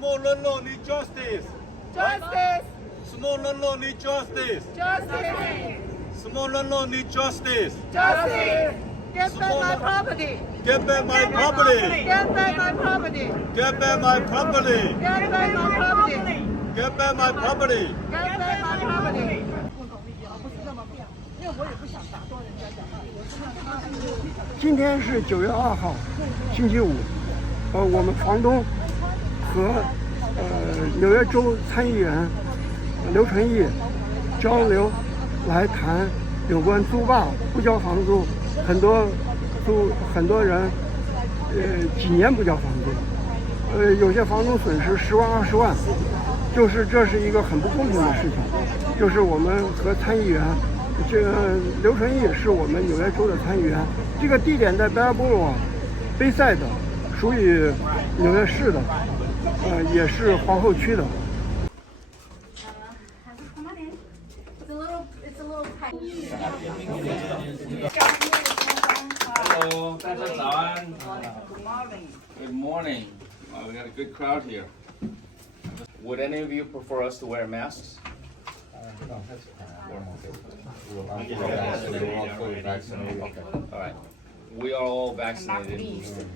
Small landlord need justice. Justice! Small landlord need justice. Justice! Small landlord need justice. Justice! Get back my property! Get back my property. Get back my property! Get back my property. Get back my property! Get back my property. Get back my property! 今天是9月2号，星期五。我们房东和纽约州参议员刘醇逸交流来谈有关租霸不交房租，很多人几年不交房租，有些房东损失10万20万，这是一个很不公平的事情。就是我们和参议员，这个刘醇逸是我们纽约州的参议员，这个地点在贝塞的，属于纽约市的，也是皇后区的。Hello, 大家早安。Good morning. We got a good crowd here. Would any of you prefer us to wear masks? All right. We are all vaccinated.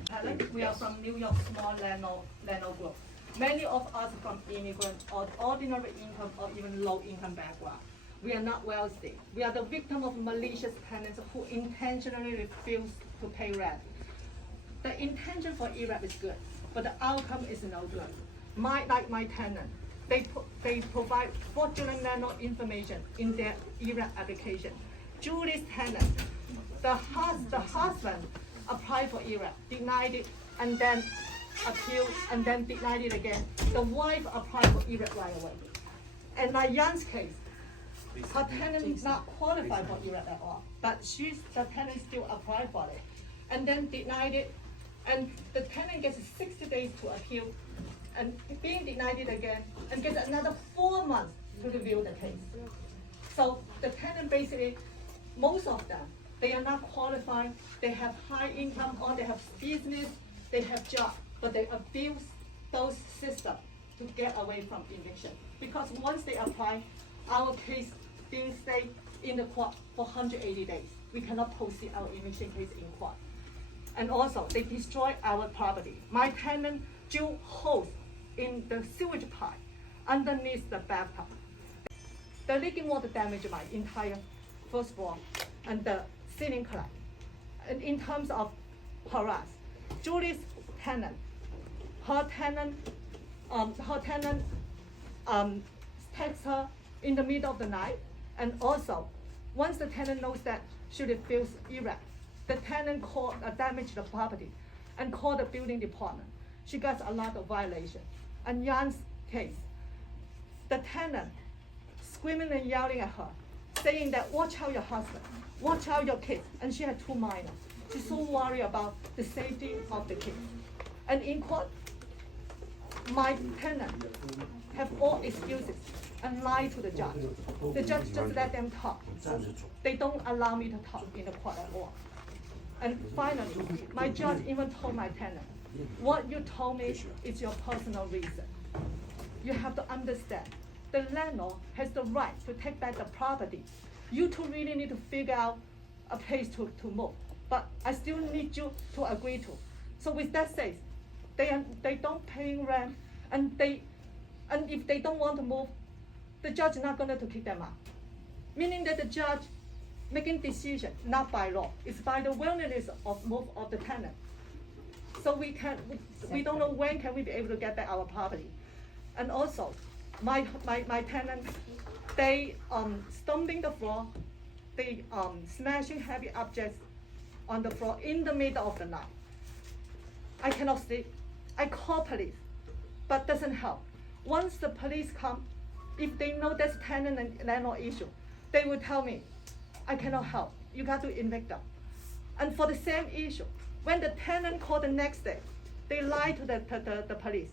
We are from New York small landlord group. Many of us from immigrant or ordinary income or even low income background. We are not wealthy. We are the victim of malicious tenants who intentionally refuse to pay rent. The intention for ERAP is good, but the outcome is no good. Like my tenant, they provide fraudulent landlord information in their ERAP application. Julie's tenant, the husband applied for ERAP, denied it, and then appealed, and then denied it again. The wife applied for ERAP right away. And my Jan's case, her tenant is not qualified for ERAP at all, but the tenant still applied for it, and then denied it, and the tenant gets 60 days to appeal, and being denied it again, and gets another 4 months to review the case. So the tenant basically, most of them, they are not qualified, they have high income, or they have business, they have job, but they abuse those systems to get away from eviction. Because once they apply, our case being stayed in the court for 180 days. We cannot proceed our eviction case in court. And also, they destroy our property. My tenant drill holes in the sewage pipe underneath the bathtub. The leaking water damaged my entire first floor and the ceiling collapsed. And in terms of harass, Julie's tenant, her tenant texts her in the middle of the night, and also, once the tenant knows that she refused ERAP, the tenant damaged the property and called the building department. She gets a lot of violation. And Jan's case, the tenant screaming and yelling at her, saying that watch out your husband, watch out your kids, and she had 2 minors. She's so worried about the safety of the kids. And in court, my tenant have all excuses and lie to the judge. The judge just let them talk. They don't allow me to talk in the court at all. And finally, my judge even told my tenant, what you told me is your personal reason. You have to understand, the landlord has the right to take back the property. You two really need to figure out a place to move. But I still need you to agree to. So with that said, they don't pay rent, and if they don't want to move, the judge is not going to kick them out. Meaning that the judge making decision not by law, it's by the willingness of move of the tenant. So we don't know when can we be able to get back our property. And also, my tenant, they stomping the floor, they smashing heavy objects on the floor in the middle of the night. I cannot sleep. I call police, but doesn't help. Once the police come, if they know that's tenant and landlord issue, they will tell me, I cannot help. You got to evict them. And for the same issue, when the tenant called the next day, they lied to the police.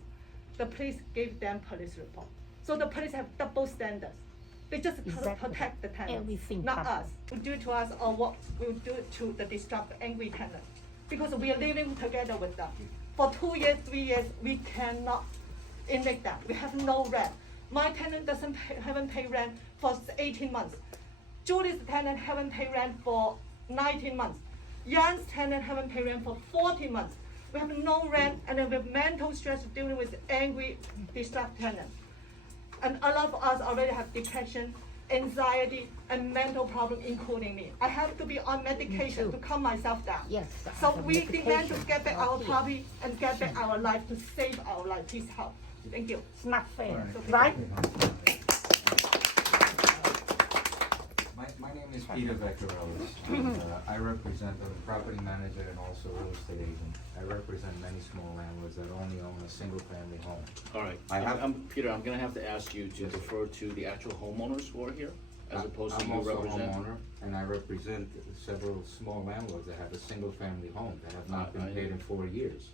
The police gave them police report. So the police have double standards. They just protect the tenants, not us. We do to us or what we do to the distraught, angry tenant. Because we are living together with them. For 2 years, 3 years, we cannot evict them. We have no rent. My tenant haven't paid rent for 18 months. Julie's tenant haven't paid rent for 19 months. Jan's tenant haven't paid rent for 14 months. We have no rent, and then we have mental stress dealing with angry, distressed tenants. And a lot of us already have depression, anxiety, and mental problem, including me. I have to be on medication to calm myself down. Yes. So we demand to get back our property and get back our life, to save our life. Please help. Thank you. It's not fair, right? My name is Peter Vectorellis. I represent, I'm a property manager and also real estate agent. I represent many small landlords that only own a single-family home. All right, I have- Peter, I'm gonna have to ask you to defer to the actual homeowners who are here, as opposed to I'm you also a representing. homeowner, and I represent several small landlords that have a single-family home that have not been paid in 4 years.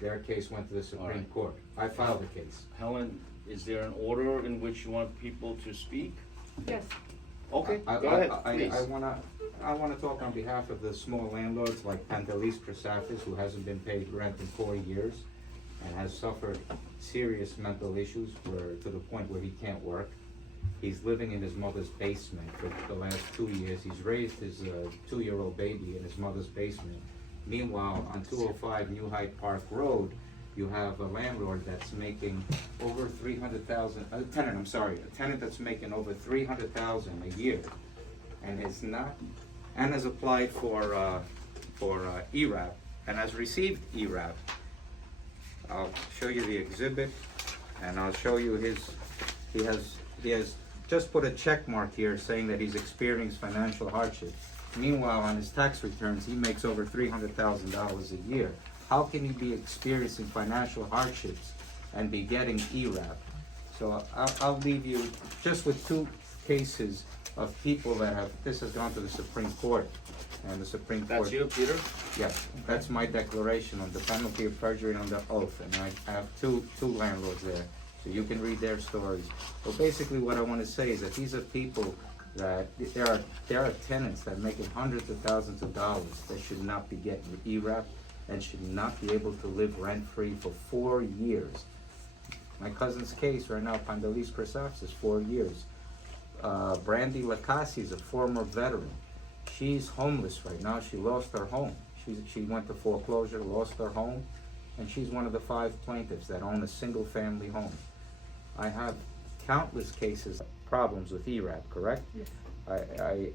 Their case went to the Supreme right. Court. I filed the case. Helen, is there an order in which you want people to speak? Yes. Okay, I- go I- ahead, I- please. I wanna talk on behalf of the small landlords like Pantelis Chrysafis, who hasn't been paid rent in 4 years and has suffered serious mental issues to the point where he can't work. He's living in his mother's basement for the last 2 years. He's raised his 2-year-old baby in his mother's basement. Meanwhile, on 205 New Hyde Park Road, you have a landlord that's making over 300,000, a tenant that's making over 300,000 a year, and has applied for ERAP, and has received ERAP. I'll show you the exhibit, and I'll show you he has just put a check mark here saying that he's experienced financial hardship. Meanwhile, on his tax returns, he makes over $300,000 a year. How can he be experiencing financial hardships and be getting ERAP? So I'll leave you just with 2 cases of people that this has gone to the Supreme Court, and the Supreme Court. That's you, Peter? Yes, that's my declaration on the penalty of perjury and under oath, and I have two landlords there, so you can read their stories. But basically what I want to say is that these are people that, there are tenants that are making hundreds of thousands of dollars that should not be getting ERAP and should not be able to live rent-free for 4 years. My cousin's case right now, Pantelis Chrysafis, is 4 years. Brandy Lacassi is a former veteran. She's homeless right now. She lost her home. She went to foreclosure, lost her home, and she's one of the 5 plaintiffs that own a single-family home. I have countless cases, problems with ERAP, correct? Yes.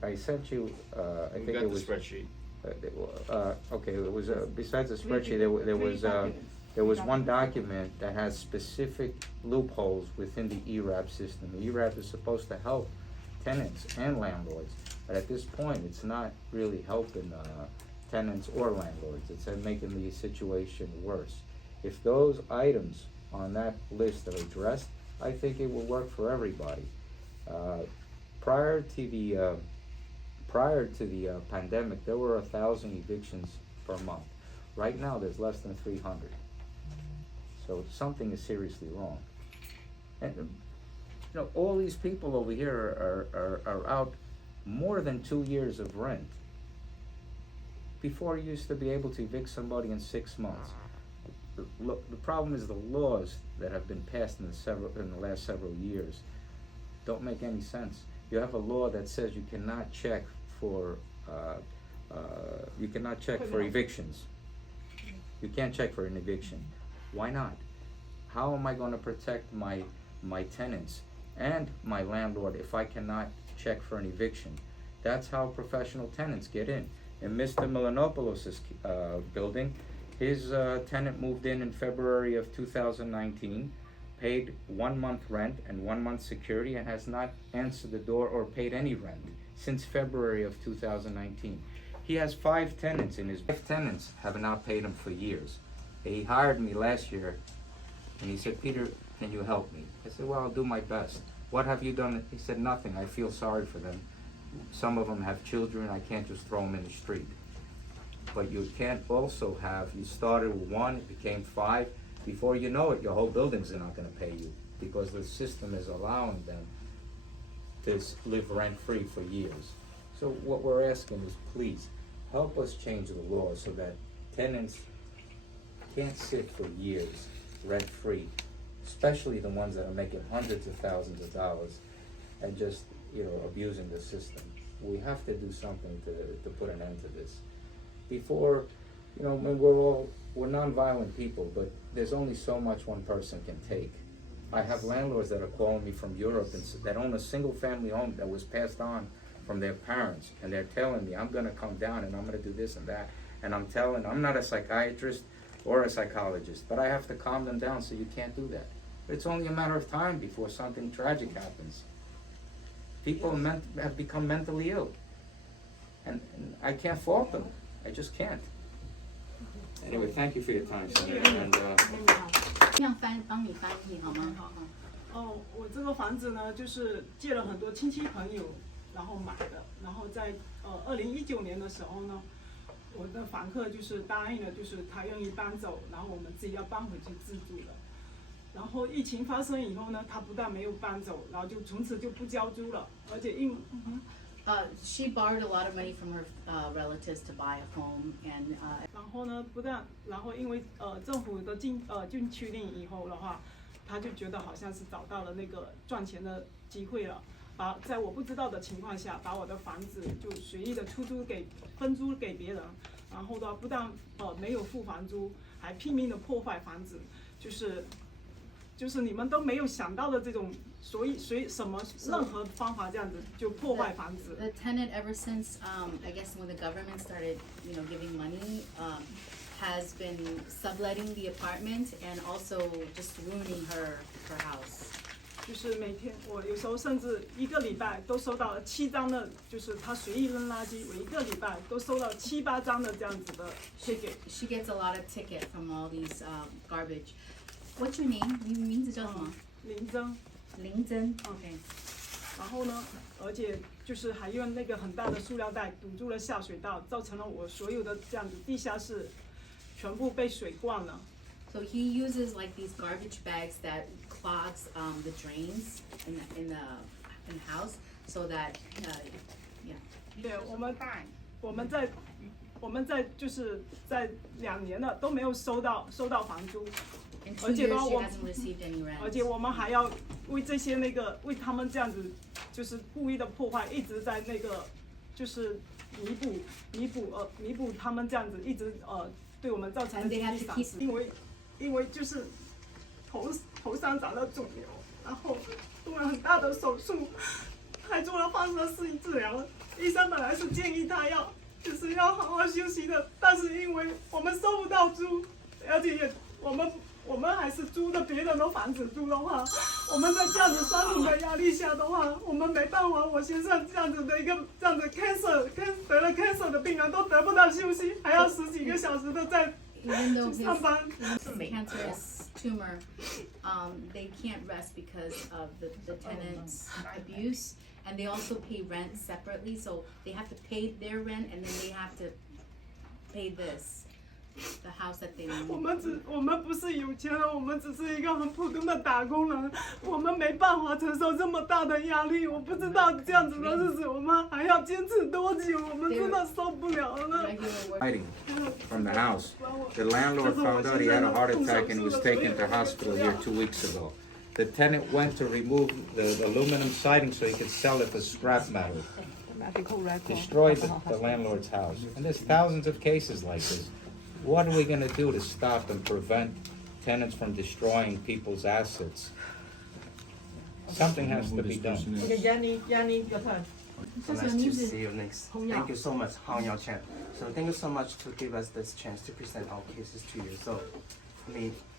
I sent you, I We think got it the was. spreadsheet. Okay, it was, besides the Three spreadsheet, there documents. was one document that has specific loopholes within the ERAP system. The ERAP is supposed to help tenants and landlords, but at this point, it's not really helping tenants or landlords. It's making the situation worse. If those items on that list are addressed, I think it will work for everybody. Prior to the pandemic, there were 1,000 evictions per month. Right now, there's less than 300. So something is seriously wrong. And all these people over here are out more than 2 years of rent. Before, you used to be able to evict somebody in 6 months. The problem is the laws that have been passed in the last several years don't make any sense. You have a law that says you cannot check for evictions. You can't check for an eviction. Why not? How am I going to protect my tenants and my landlord if I cannot check for an eviction? That's how professional tenants get in. In Mr. Milanopoulos' building, his tenant moved in February of 2019, paid 1 month rent and 1 month security, and has not answered the door or paid any rent since February of 2019. He has 5 tenants in his. 5 tenants have not paid him for years. He hired me last year, and he said, "Peter, can you help me?" I said, "Well, I'll do my best." "What have you done?" He said, "Nothing. I feel sorry for them. Some of them have children. I can't just throw them in the street." But you can't also have, you started with 1, it became 5. Before you know it, your whole buildings are not going to pay you because the system is allowing them to live rent-free for years. So what we're asking is, please, help us change the law so that tenants can't sit for years rent-free especially the ones that are making hundreds of thousands of dollars and just, abusing the system. We have to do something to put an end to this. Before, when we're non-violent people, but there's only so much one person can take. I have landlords that are calling me from Europe that own a single family home that was passed on from their parents, and they're telling me, I'm gonna come down and I'm gonna do this and that. And I'm not a psychiatrist or a psychologist, but I have to calm them down so you can't do that. But it's only a matter of time before something tragic happens. People have become mentally ill. And I can't fault them. I just can't. Anyway, thank you for your time, Senator. And 帮你翻译好吗？我这个房子呢，就是借了很多亲戚朋友，然后买的。然后在2019年的时候呢，我的房客就是答应了，就是他愿意搬走，然后我们自己要搬回去自住的。然后疫情发生以后呢，他不但没有搬走，然后就从此就不交租了，而且She borrowed a lot of money from her relatives to buy a home, and 然后呢，然后因为政府的禁区令以后的话，他就觉得好像是找到了那个赚钱的机会了，在我不知道的情况下，把我的房子就随意的分租给别人，然后呢，不但没有付房租，还拼命的破坏房子，就是你们都没有想到的这种。所以任何方法这样子就破坏房子。The tenant, ever since I guess when the government started, giving money, has been subletting the apartment and also just ruining her house. 就是每天我有时候甚至一个礼拜都收到了7张的，就是他随意扔垃圾，我一个礼拜都收到7、8张的这样子的 ticket. She gets a lot of ticket from all these garbage. What's your name? 你名字叫什么？林真 ，OK。然后呢，而且就是还用那个很大的塑料袋堵住了下水道，造成了我所有的这样子地下室全部被水灌了。So he uses like these garbage bags that clogs the drains in the house, so that yeah. 对，我们在就是在2年了都没有收到房租。而且呢，而且我们还要为这些为他们这样子，就是故意的破坏，一直在就是弥补他们这样子一直对我们造成的经济损失。因为就是头上长了肿瘤，然后动了很大的手术，还做了放射性治疗。医生本来是建议他要好好休息的，但是因为我们收不到租，而且我们还是租的别人的房子住的话，我们在这样子双重的压力下的话，我们没办法。我先生这样子 cancer 得了 cancer 的病人都得不到休息，还要10几个小时的在上班。Cancerous tumor, they can't rest because of the tenants' abuse, and they also pay rent separately, so they have to pay their rent and then they have to pay the house that they live in. 我们不是有钱人，我们只是一个很普通的打工人，我们没办法承受这么大的压力。我不知道这样子的日子我们还要坚持多久，我们真的受不了了。hiding from the house. The landlord found out he had a heart attack and he was taken to hospital here 2 weeks ago. The tenant went to remove the aluminum siding so he could sell it for scrap metal. Destroyed the landlord's house. And there's thousands of cases like this. What are we going to do to stop and prevent tenants from destroying people's assets? Something has to be done. Yanni, your turn. Nice to see you next. Thank you so much, Hong Yao Chen. So thank you so much to give us this chance to present our cases to you. So,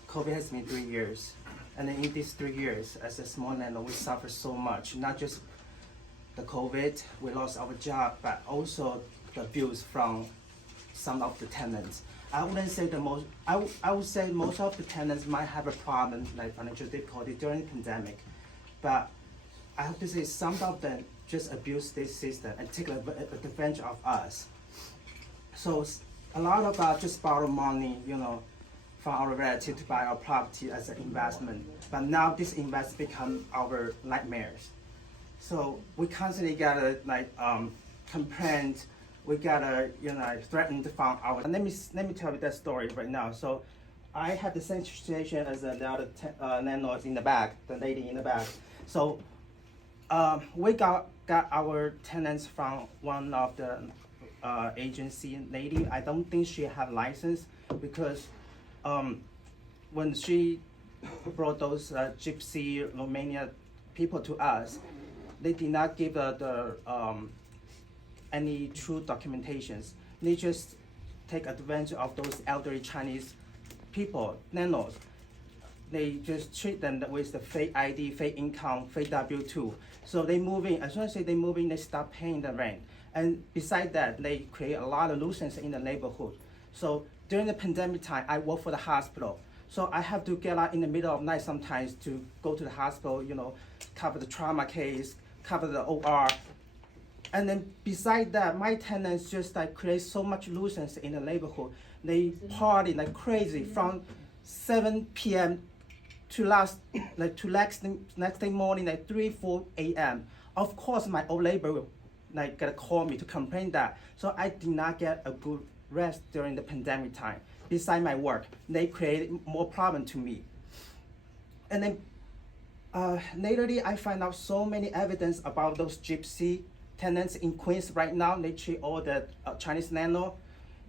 COVID has been 3 years, and then in these 3 years, as a small landlord, we suffer so much. Not just the COVID, we lost our job, but also the abuse from some of the tenants. I wouldn't say I would say most of the tenants might have a problem like financial difficulty during the pandemic, but I have to say some of them just abuse this system and take advantage of us. So a lot of us just borrow money, from our relative to buy our property as an investment. But now this investment become our nightmares. So we constantly gotta complain. We gotta threatened from our. Let me tell you that story right now. So I had the same situation as the other landlords in the back, the lady in the back. So we got our tenants from one of the agency lady. I don't think she had license because when she brought those Gypsy Romania people to us, they did not give any true documentations. They just take advantage of those elderly Chinese people, landlords. They just treat them with the fake ID, fake income, fake W-2. So they move in, as soon as they move in, they stop paying the rent. And besides that, they create a lot of nuisance in the neighborhood. So during the pandemic time, I work for the hospital. So I have to get out in the middle of night sometimes to go to the hospital, cover the trauma case, cover the OR. And then besides that, my tenants just create so much nuisance in the neighborhood. They party like crazy from 7 p.m. to next day morning, 3, 4 a.m. Of course, my old neighbor will gonna call me to complain that. So I did not get a good rest during the pandemic time. Besides my work, they created more problem to me. And then lately, I find out so many evidence about those gypsy tenants in Queens right now. They treat all the Chinese landlord.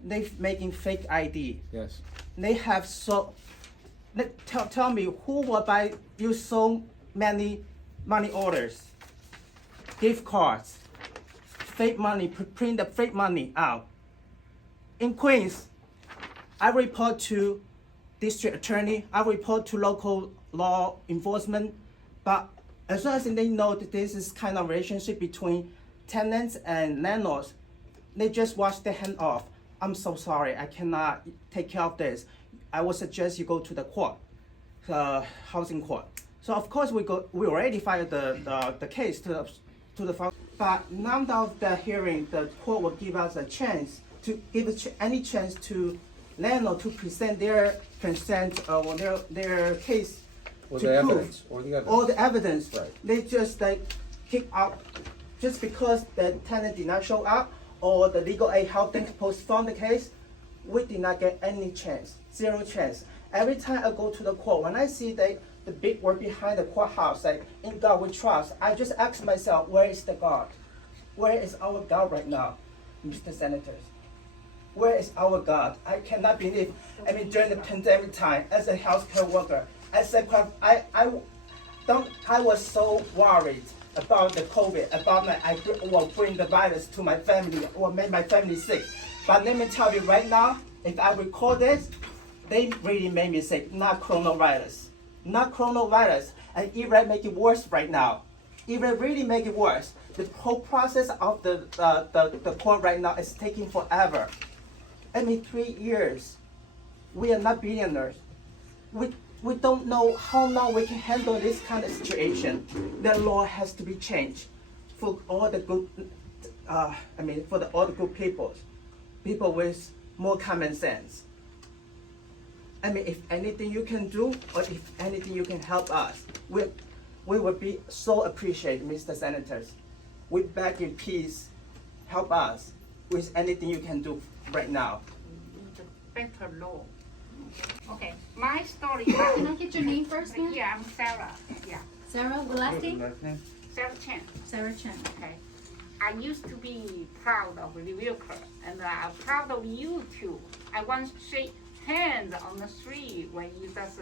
They making fake ID. Yes. They have tell me who will buy you so many money orders, gift cards, fake money, print the fake money out. In Queens, I report to district attorney, I report to local law enforcement, but as soon as they know that this is kind of relationship between tenants and landlords, they just wash their hand off. I'm so sorry, I cannot take care of this. I would suggest you go to the court, housing court. So of course we already filed the case to the but none of the hearing, the court will give us a chance to give any chance to landlord to present their consent or their case Or to the prove evidence, or the evidence. all the evidence. Right. They just kick out just because the tenant did not show up or the legal aid helped them to postpone the case. We did not get any chance, 0 chance. Every time I go to the court, when I see the big word behind the courthouse, in God we trust, I just ask myself, where is the God? Where is our God right now, Mr. Senators? Where is our God? I cannot believe, during the pandemic time, as a healthcare worker, I was so worried about the COVID, about I will bring the virus to my family or make my family sick. But let me tell you right now, if I record this, they really made me sick, not coronavirus. Not coronavirus, and even make it worse right now. Even really make it worse. The whole process of the court right now is taking forever. 3 years. We are not billionaires. We don't know how long we can handle this kind of situation. The law has to be changed for all the good, all the good people with more common sense. If anything you can do, or if anything you can help us, we would be so appreciated, Mr. Senators. We beg you, please help us with anything you can do right now. Better law. Okay, my story. Can I get your name first, ma'am? Yeah, I'm Sarah. Yeah, Sarah, what last name? Sarah Chen. Sarah Chen. Okay, I used to be proud of Reviewker, and I'm proud of you too. I once shake hands on the street when you just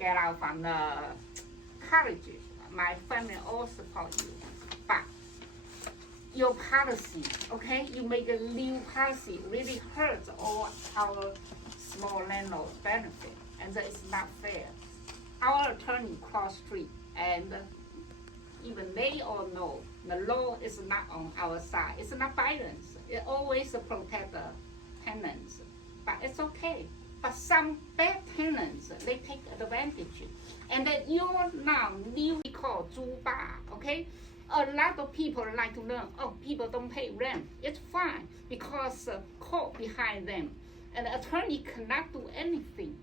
get out from the colleges. My family all support you, but your policy, okay? You make a new policy really hurts all our small landlords benefit, and that is not fair. Our attorney cross street, and even they all know the law is not on our side. It's not violence. It always protect the tenants, but it's okay. But some bad tenants, they take advantage. And then you're now newly called 租霸, okay? A lot of people like to learn, people don't pay rent. It's fine because court behind them. And the attorney cannot do anything,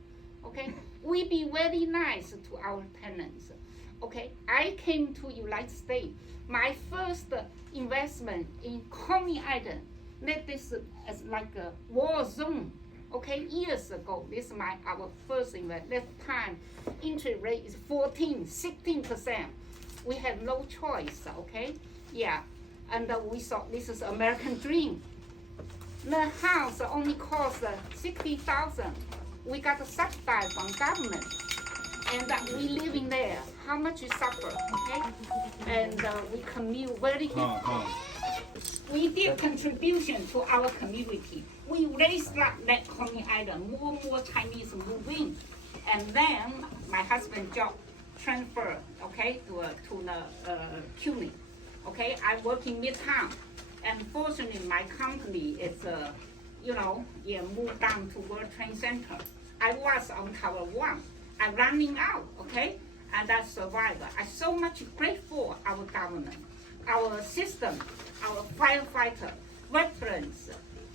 okay? We be very nice to our tenants, okay? I came to United States. My first investment in Coney Island, that this is like a war zone. Okay, years ago, this is our first investment. That time, interest rate is 16%. We had no choice, okay? Yeah, and we thought this is American dream. The house only cost 60,000. We got a subsidy from government, and we living there. How much we suffer, okay? And we commute very difficult. We did contribution to our community. We raised up that Coney Island. More Chinese move in, and then my husband job transfer, okay, to the Cuny. Okay, I work in Midtown, and fortunately my company is, moved down to World Trade Center. I was on Tower 1. I'm running out, okay, and I survived. I'm so much grateful our government, our system, our firefighter, veterans.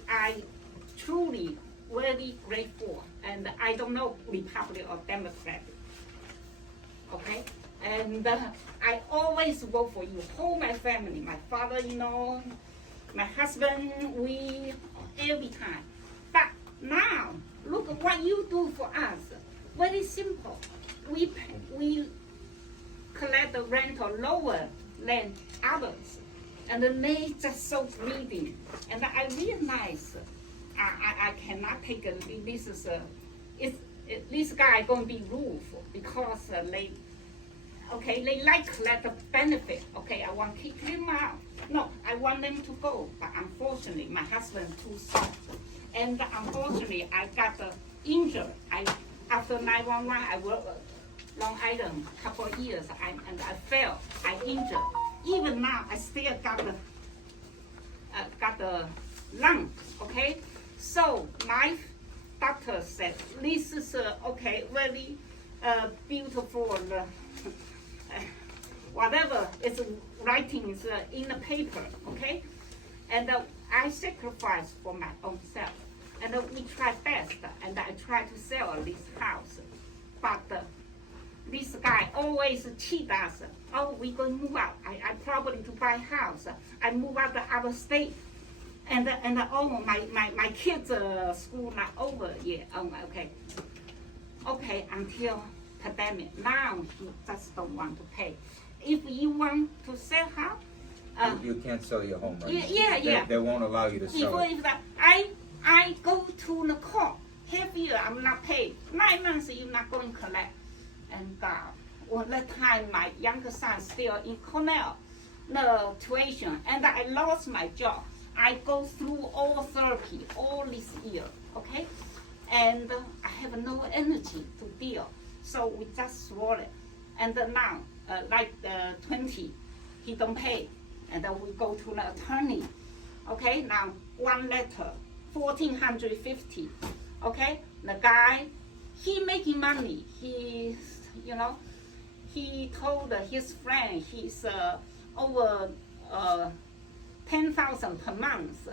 I truly very grateful, and I don't know Republican or Democrat. Okay, and I always vote for you, whole my family, my father-in-law, my husband, we every time. But now look at what you do for us. Very simple. We collect the rental lower than others, and they just so greedy. And I realize I cannot take this is this guy going to be rude because they like collect the benefit. Okay, I want to kick him out. No, I want them to go. But unfortunately, my husband too soft, and unfortunately, I got injured. After 911, I worked Long Island a couple of years, and I fell. I injured. Even now, I still got the lung. Okay, so my doctor said this is very beautiful. Whatever is writing is in the paper. Okay, and I sacrifice for my own self. And we try best, and I try to sell this house, but this guy always cheat us. Oh, we going to move out. I probably to buy house. I move out the other state, and oh my kids' school not over yet. Oh, okay, until pandemic. Now he just don't want to pay. If you want to sell house, you can't sell your home, right? Yeah. They won't allow you to sell it. I go to the court. Half year I'm not paid. 9 months you're not going to collect. And at that time my younger son still in Cornell, the tuition, and I lost my job. I go through all therapy all this year, okay? And I have no energy to deal. So we just swore it. And now, 20, he don't pay. And then we go to the attorney. Okay, now one letter. $1,450, okay? The guy, he making money. He told his friend he's over 10,000 per month,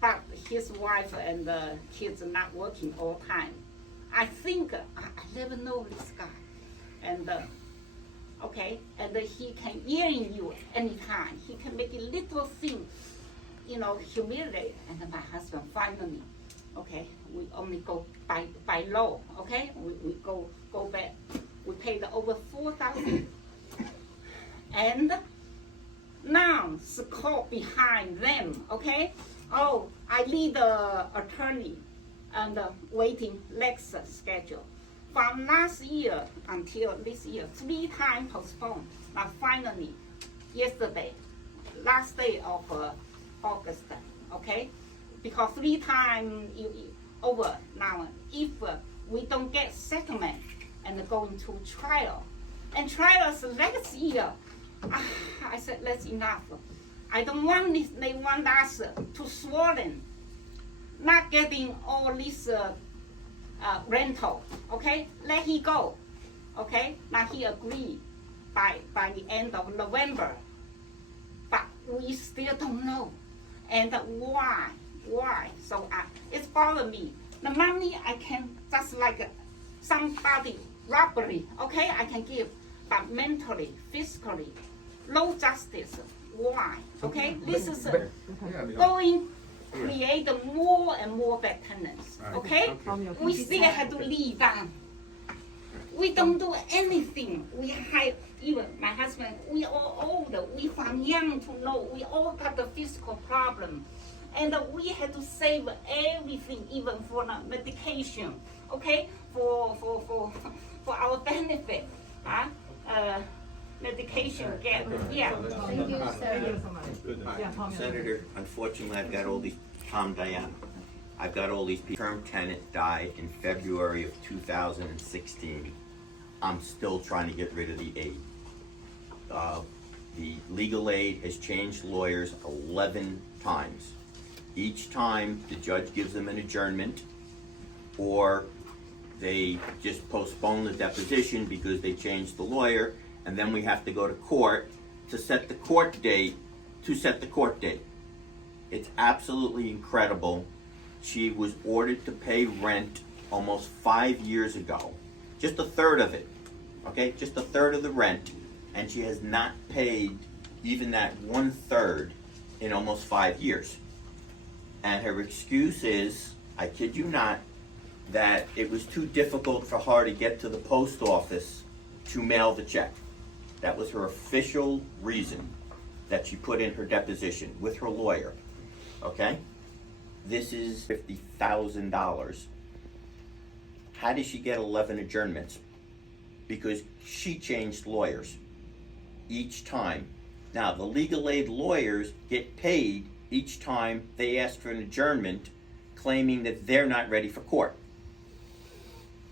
but his wife and kids are not working all time. I think I never know this guy, and okay, and he can yelling you anytime. He can make a little thing. Humiliate, and my husband finally, okay, we only go by law, okay, we go back, we paid over 4,000, and now the court behind them, okay, oh, I need the attorney, and waiting next schedule, from last year until this year, 3 times postponed, now finally, yesterday, last day of August, okay? Because 3 times over now. If we don't get settlement and go into trial, and trial is next year, I said that's enough. I don't want this. They want us to swollen, not getting all this rental. Okay, let he go. Okay, now he agreed by the end of November, but we still don't know. And why? So it's bothering me. The money I can just like somebody robbery, okay, I can give, but mentally, physically, no justice. Why? Okay, this is going create more and more bad tenants. Okay? We still have to leave them. We don't do anything. We have, even my husband, we all old, we from young to know, we all got the physical problem. And we had to save everything, even for the medication, okay? For our benefit, medication get, yeah. Thank you, sir. Senator, unfortunately, I've got all these, Tom Diana, I've got all these people. Term tenant died in February of 2016. I'm still trying to get rid of the aid. The legal aid has changed lawyers 11 times. Each time, the judge gives them an adjournment, or they just postpone the deposition because they changed the lawyer, and then we have to go to court to set the court date, It's absolutely incredible. She was ordered to pay rent almost 5 years ago. Just a third of it, okay? Just a third of the rent, and she has not paid even that 1/3 in almost 5 years. And her excuse is, I kid you not, that it was too difficult for her to get to the post office to mail the check. That was her official reason that she put in her deposition with her lawyer, okay? This is $50,000. How did she get 11 adjournments? Because she changed lawyers each time. Now, the legal aid lawyers get paid each time they ask for an adjournment, claiming that they're not ready for court.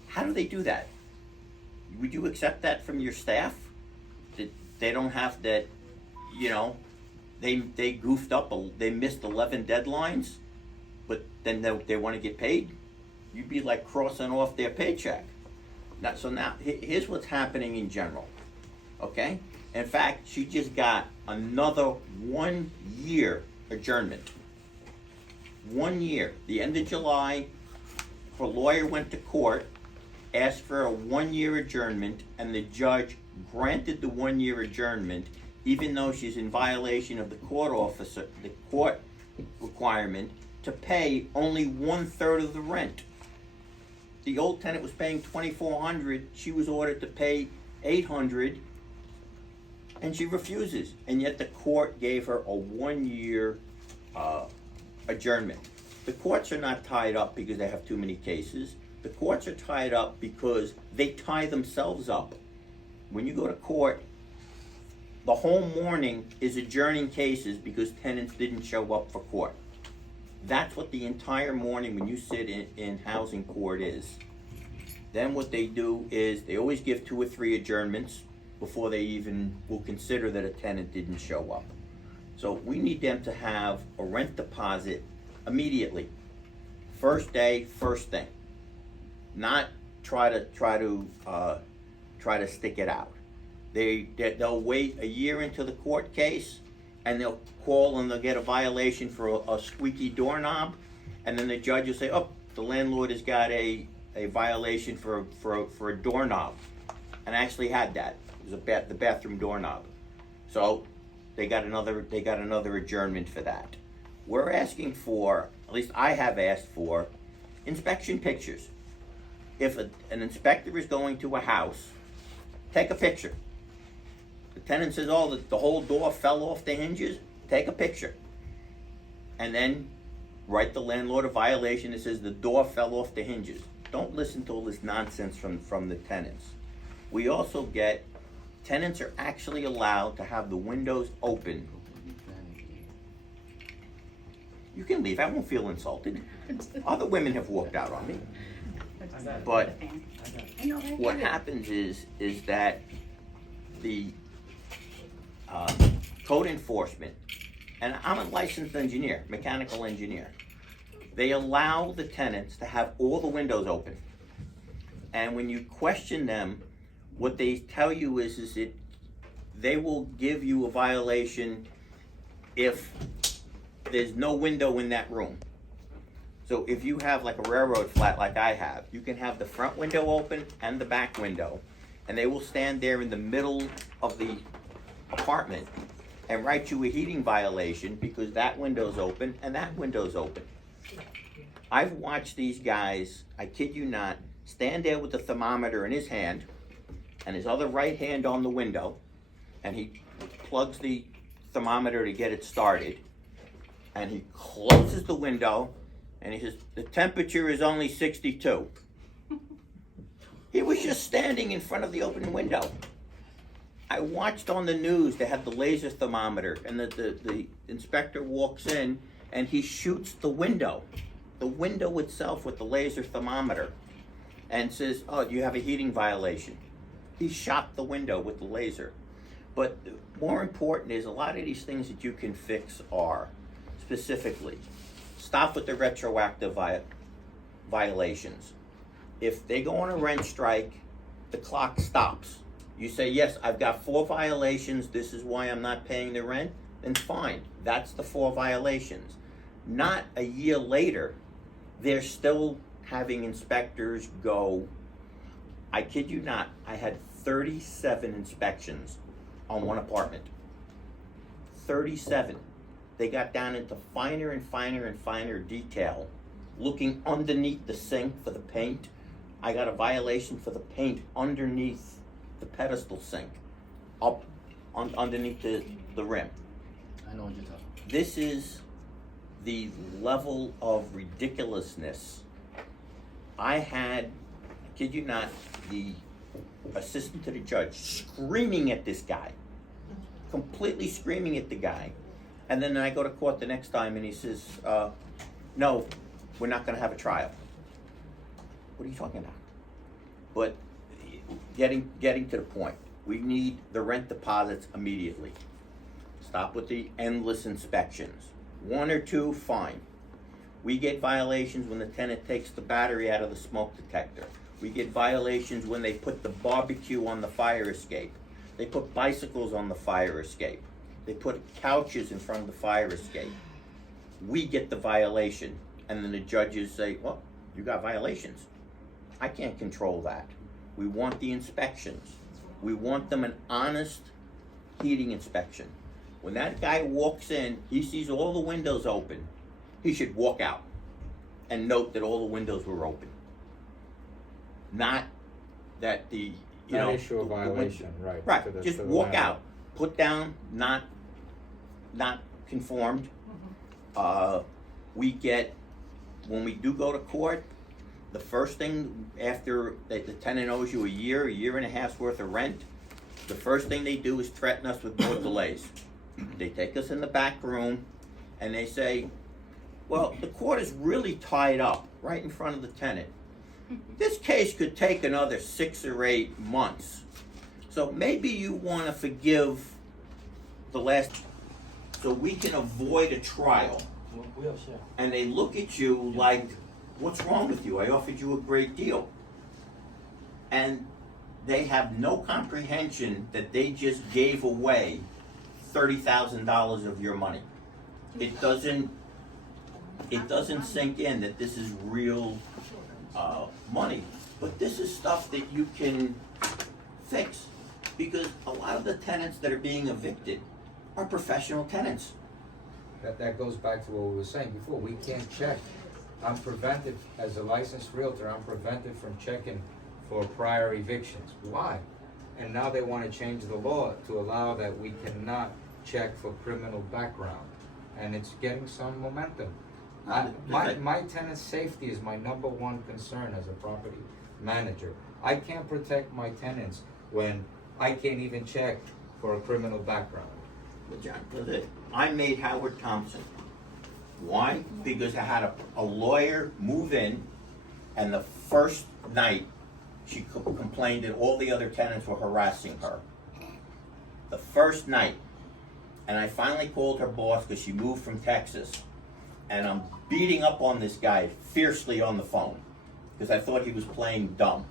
How do they do that? Would you accept that from your staff? That they don't have that, they goofed up, they missed 11 deadlines, but then they want to get paid? You'd be like crossing off their paycheck. Now, here's what's happening in general, okay? In fact, she just got another 1 year adjournment. 1 year. The end of July, her lawyer went to court, asked for a 1 year adjournment, and the judge granted the 1 year adjournment, even though she's in violation of the court requirement to pay only 1/3 of the rent. The old tenant was paying $2,400. She was ordered to pay $800, and she refuses. And yet the court gave her a 1 year adjournment. The courts are not tied up because they have too many cases. The courts are tied up because they tie themselves up. When you go to court, the whole morning is adjourning cases because tenants didn't show up for court. That's what the entire morning when you sit in housing court is. Then what they do is they always give 2 or 3 adjournments before they even will consider that a tenant didn't show up. So we need them to have a rent deposit immediately. First day, first thing. Not try to stick it out. They'll wait a year into the court case, and they'll call and they'll get a violation for a squeaky doorknob, and then the judge will say, oh, the landlord has got a violation for a doorknob. And I actually had that. It was the bathroom doorknob. So they got another adjournment for that. We're asking for, at least I have asked for, inspection pictures. If an inspector is going to a house, take a picture. The tenant says, oh, the whole door fell off the hinges, take a picture. And then write the landlord a violation that says the door fell off the hinges. Don't listen to all this nonsense from the tenants. We also get, tenants are actually allowed to have the windows open. You can leave, I won't feel insulted. Other women have walked out on me. But what happens is that the code enforcement, and I'm a licensed engineer, mechanical engineer, they allow the tenants to have all the windows open. And when you question them, what they tell you is that they will give you a violation if there's no window in that room. So if you have like a railroad flat like I have, you can have the front window open and the back window, and they will stand there in the middle of the apartment and write you a heating violation because that window's open and that window's open. I've watched these guys, I kid you not, stand there with the thermometer in his hand and his other right hand on the window, and he plugs the thermometer to get it started, and he closes the window, and he says, the temperature is only 62. He was just standing in front of the open window. I watched on the news, they had the laser thermometer, and the inspector walks in, and he shoots the window itself with the laser thermometer, and says, oh, you have a heating violation. He shot the window with the laser. But more important is a lot of these things that you can fix are, specifically, stop with the retroactive violations. If they go on a rent strike, the clock stops. You say, yes, I've got 4 violations, this is why I'm not paying the rent, then fine, that's the 4 violations. Not a year later, they're still having inspectors go, I kid you not, I had 37 inspections on one apartment. 37. They got down into finer and finer and finer detail, looking underneath the sink for the paint. I got a violation for the paint underneath the pedestal sink, up underneath the rim. I know what you're talking about. This is the level of ridiculousness. I had, I kid you not, the assistant to the judge screaming at this guy, completely screaming at the guy. And then I go to court the next time and he says, no, we're not gonna have a trial. What are you talking about? But getting to the point, we need the rent deposits immediately. Stop with the endless inspections. 1 or 2, fine. We get violations when the tenant takes the battery out of the smoke detector. We get violations when they put the barbecue on the fire escape. They put bicycles on the fire escape. They put couches in front of the fire escape. We get the violation, and then the judges say, well, you got violations. I can't control that. We want the inspections. We want them an honest heating inspection. When that guy walks in, he sees all the windows open, he should walk out and note that all the windows were open. Not that the, you know, issue a violation, right? Right, just walk out, put down, not conformed. We get, when we do go to court, the first thing after the tenant owes you a year and a half's worth of rent, the first thing they do is threaten us with more delays. They take us in the back room and they say, well, the court is really tied up right in front of the tenant. This case could take another 6 or 8 months. So maybe you want to forgive the last, so we can avoid a trial. And they look at you like, what's wrong with you? I offered you a great deal. And they have no comprehension that they just gave away $30,000 of your money. It doesn't sink in that this is real money, but this is stuff that you can fix, because a lot of the tenants that are being evicted are professional tenants. That goes back to what we were saying before. We can't check. I'm prevented, as a licensed realtor, I'm prevented from checking for prior evictions. Why? And now they want to change the law to allow that we cannot check for criminal background. And it's getting some momentum. My tenant's safety is my #1 concern as a property manager. I can't protect my tenants when I can't even check for a criminal background. Well, John, I made Howard Thompson. Why? Because I had a lawyer move in, and the first night she complained that all the other tenants were harassing her. The first night. And I finally called her boss because she moved from Texas. And I'm beating up on this guy fiercely on the phone because I thought he was playing dumb.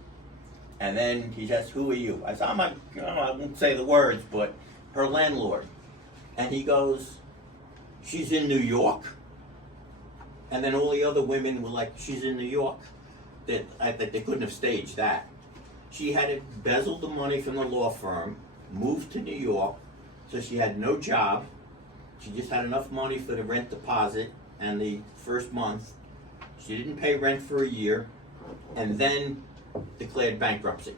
And then he says, who are you? I said, I won't say the words, but her landlord. And he goes, she's in New York? And then all the other women were like, she's in New York? That they couldn't have staged that. She had embezzled the money from the law firm, moved to New York, so she had no job, She just had enough money for the rent deposit and the first month. She didn't pay rent for a year, and then declared bankruptcy.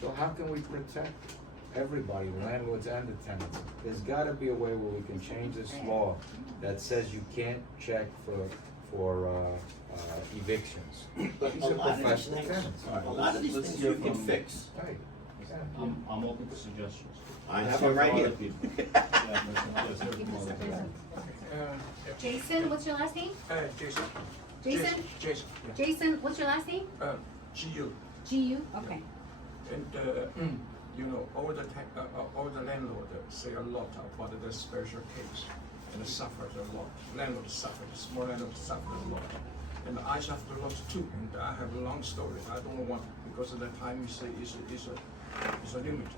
So how can we protect everybody, the landlords and the tenants? There's gotta be a way where we can change this law that says you can't check for evictions. But These a are lot of these professional things, tenants. a lot of these Let's things hear you can from- fix. Right. I'm open to suggestions. I Let's have hear them right from here. other people. Yeah, let's hear from other people. Jason, what's your last name? Jason. Jason? Jason. Jason, what's your last name? GU. GU, okay. And you know, all the landlord say a lot about the special case and suffers a lot. Landlord suffered, small landlord suffered a lot, and I suffered a lot too. And I have a long story. I don't want because of the time is a limit.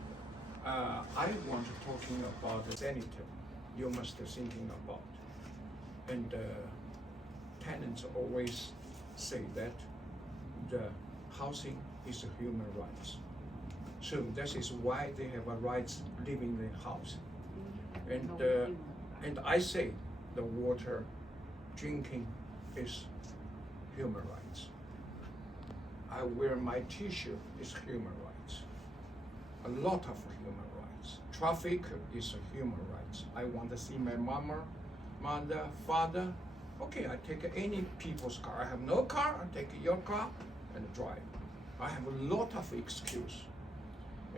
I want to talking about the sanitary. You must be thinking about, and tenants always say that the housing is a human rights. So that is why they have a right living in the house. And I say the water drinking is human rights. I wear my t-shirt is human rights. A lot of human rights. Traffic is a human rights. I want to see my mother, father. Okay, I take any people's car. I have no car, I take your car and drive. I have a lot of excuse.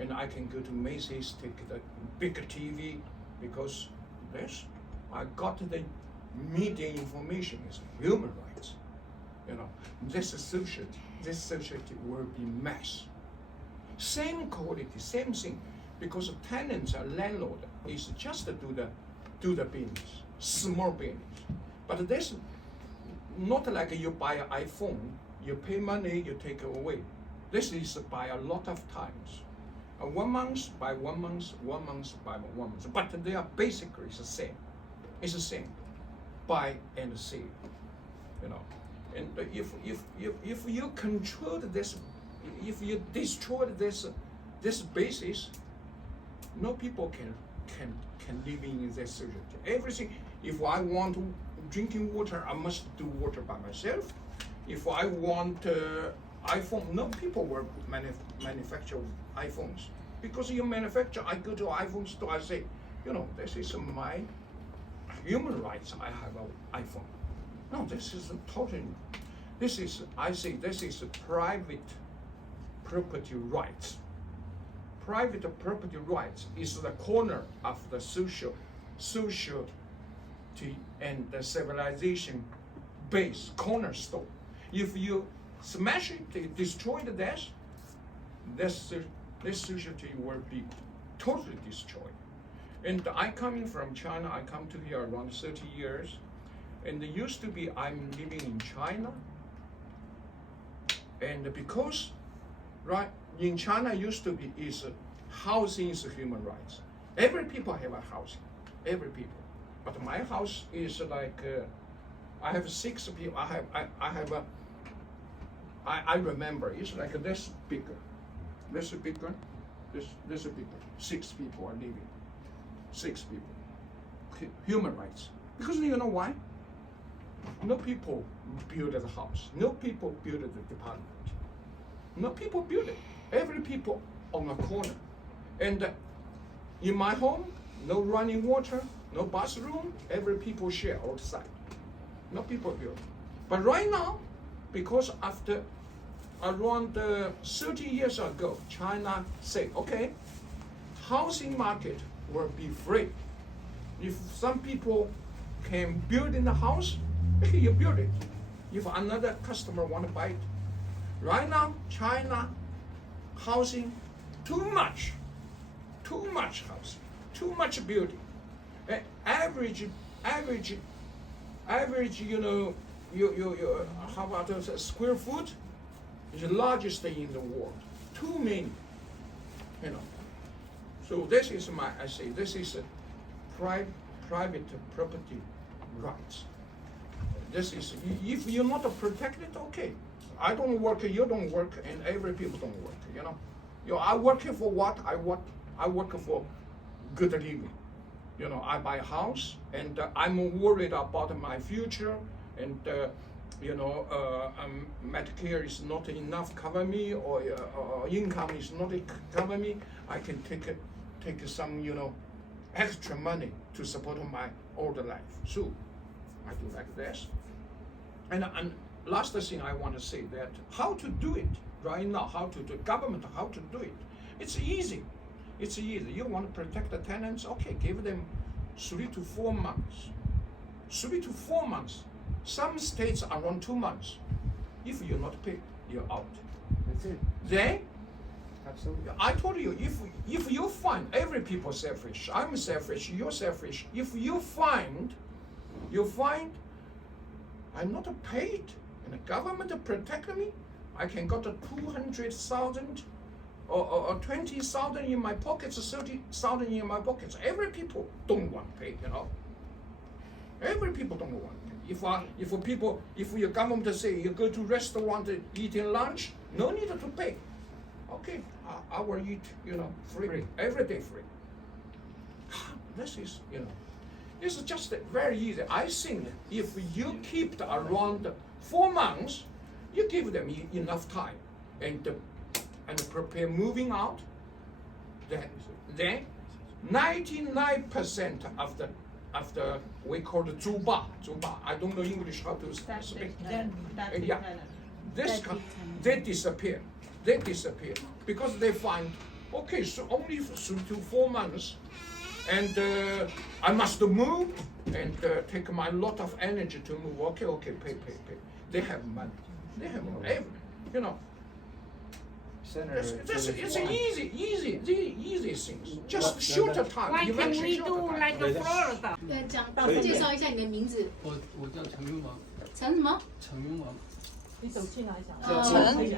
And I can go to Macy's, take the bigger TV, because this, I got the media information is human rights. You know, this society will be mess. Same quality, same thing, because tenants or landlord is just to do the business, small business. But this not like you buy an iPhone, you pay money, you take it away. This is by a lot of times. 1 month by 1 month, 1 month by 1 month. But they are basically the same. It's the same. Buy and sell. You know. And if you control this, if you destroy this basis, no people can live in this society. Everything. If I want drinking water, I must do water by myself. If I want iPhone, no people will manufacture iPhones. Because you manufacture, I go to iPhone store, I say, you know, this is my human rights, I have an iPhone. No, this is totally, I say this is private property rights. Private property rights is the corner of the society and the civilization base cornerstone. If you smash it, destroy this society will be totally destroyed. And I coming from China, I come to here around 30 years. And it used to be I'm living in China. And because, right, in China used to be is housing is human rights. Every people have a housing, every people. But my house is like, I have 6 people, I remember it's like this bigger, this bigger, this bigger. 6 people are living, 6 people. Human rights. Because you know why? No people build the house. No people build the department. No people build it. Every people on a corner. And in my home, no running water, no bathroom. Every people share outside. No people build. But right now, because after around 30 years ago, China said, okay, housing market will be free. If some people can build in the house, okay, you build it. If another customer want to buy it. Right now, China housing, too much housing, too much building. Average, you know, you how about the square foot is the largest in the world. Too many, you know. So this is I say this is a private property rights. This is, if you're not protected, okay. I don't work, you don't work, and every people don't work, you know. I work for what? I work for good living. You know, I buy a house, and I'm worried about my future, and Medicare is not enough cover me, or income is not cover me. I can take some extra money to support my older life. So I do like this. And last thing I want to say that how to do it right now, how to do government, how to do it. It's easy. It's easy. You want to protect the tenants? Okay, give them 3 to 4 months. 3 to 4 months. Some states are on 2 months. If you're not paid, you're out. That's it. Then, Absolutely. I told you, if you find every people selfish, I'm selfish, you're selfish. If you find I'm not paid, and the government protect me, I can got 200,000 or 20,000 in my pockets, 30,000 in my pockets. Every people don't want to pay, Every people don't want to pay. If your government say you go to restaurant eating lunch, no need to pay. Okay, I will eat, free, every day free. This is, it's just very easy. I think if you keep around 4 months, you give them enough time and prepare moving out, then 99% of the we call the 租霸, I don't know English how to speak. Yeah, they disappear. They disappear because they find, okay, so only 3 to 4 months, and I must move and take my lot of energy to move. Okay, pay. They have money. They have money. Senator, It's easy things. Just shorter time. Why You can mentioned we shorter do time. like Florida? 对，介绍一下你的名字，我叫陈云王，陈什么？陈云王。你手气拿一下。大声一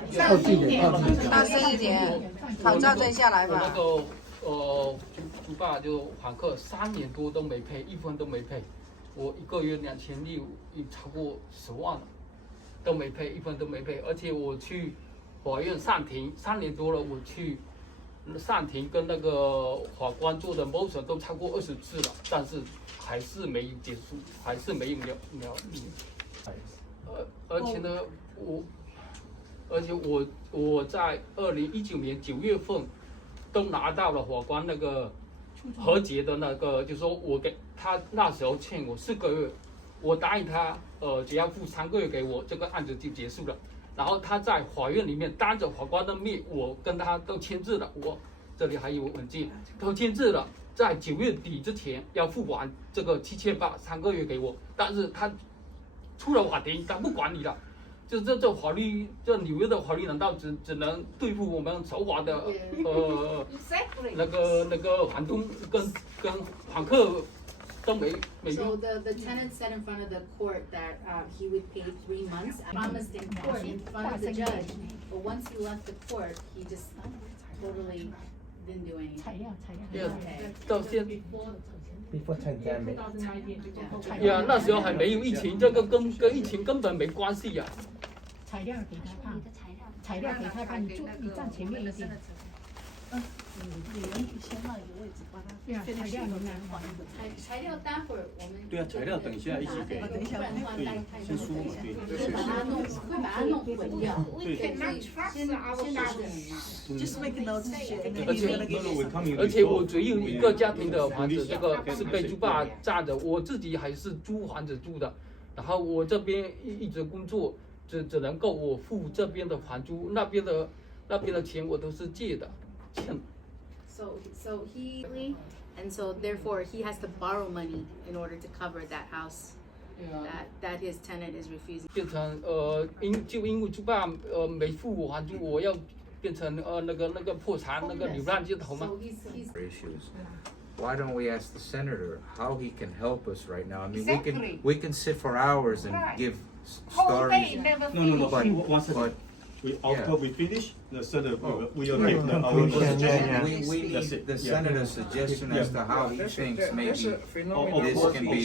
点，大声一点，口罩摘下来吧。那个租霸就还客3年多都没赔，1分都没赔。我1个月2600，已超过10万了，都没赔，1分都没赔。而且我去法院上庭3年多了，我去上庭跟那个法官做的motion都超过20次了，但是还是没有结束，还是没有了。而且呢，我在2019年9月份都拿到了法官那个和解的那个，就说我给他那时候欠我4个月，我答应他，只要付3个月给我，这个案子就结束了。然后他在法院里面当着法官的面，我跟他都签字了，我这里还有文件，都签字了，在9月底之前要付完这个7800，3个月给我，但是他出了法庭，他不管你了。就这法律，这纽约的法律难道只能对付我们守法的那个房东跟房客都没用。 So the tenant said in front of the court that he would pay 3 months. I promised him cash in front of the judge, but once he left the court, he just totally didn't do anything. Yeah, 到现 Before pandemic. 呀，那时候还没有疫情，这个跟疫情根本没关系呀。材料给他看，材料给他看，你站前面一点。先让一个位置帮他。对啊，材料你拿。材料待会儿我们对啊，材料等一下一起给，对，先说嘛，对。会把它弄混掉。We cannot trust our government. Just make a notation. 而且我只有一个家庭的房子，这个是被租霸占的，我自己还是租房子住的。然后我这边一直工作，只能够我付这边的房租，那边的钱我都是借的，欠。 So he and so therefore he has to borrow money in order to cover that house that his tenant is refusing. 变成因为租霸没付我房租，我要变成那个破产那个流浪街头吗？ So he's issues. Why don't we ask the senator how he can help us right now? I mean, Exactly. we can sit for hours and Right. give Whole day stories. never No, finish. But one second. After we finish, the Senate will take our suggestion. We need the senator's suggestion as to how he thinks maybe this can be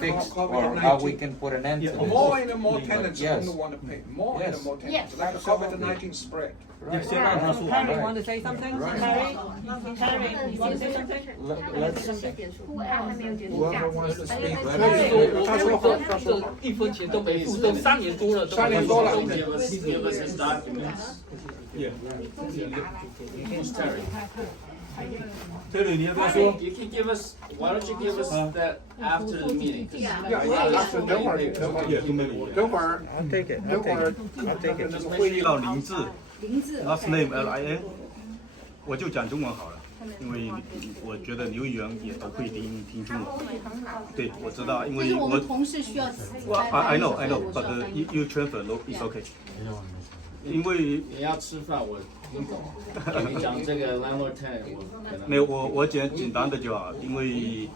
fixed, or how we can put an end to this. More and more tenants Yes. don't want to pay. More Yes. and more tenants, like the COVID-19 spread. Terry want to say something? Terry, you want to say something? Whoever wants to speak, 所 let 以 us 说，我这一分钱都没付，都3年多了，都没付。 Give us his documents. Yeah. Who's Terry? Terry，你要不要说？ You can give us. Why don't you give us that after the meeting? Yeah, 等会儿，等会儿， I'll take it. 等会儿， I'll take it. 这个会议到林志林志，last name LIN，我就讲中文好了，因为我觉得刘议员也都会听中文。对，我知道，因为就是我们同事需要。I know，but you transfer no it's okay。因为你要吃饭，我听懂。你讲这个 landlord tenant，我可能没有我简单的就好，因为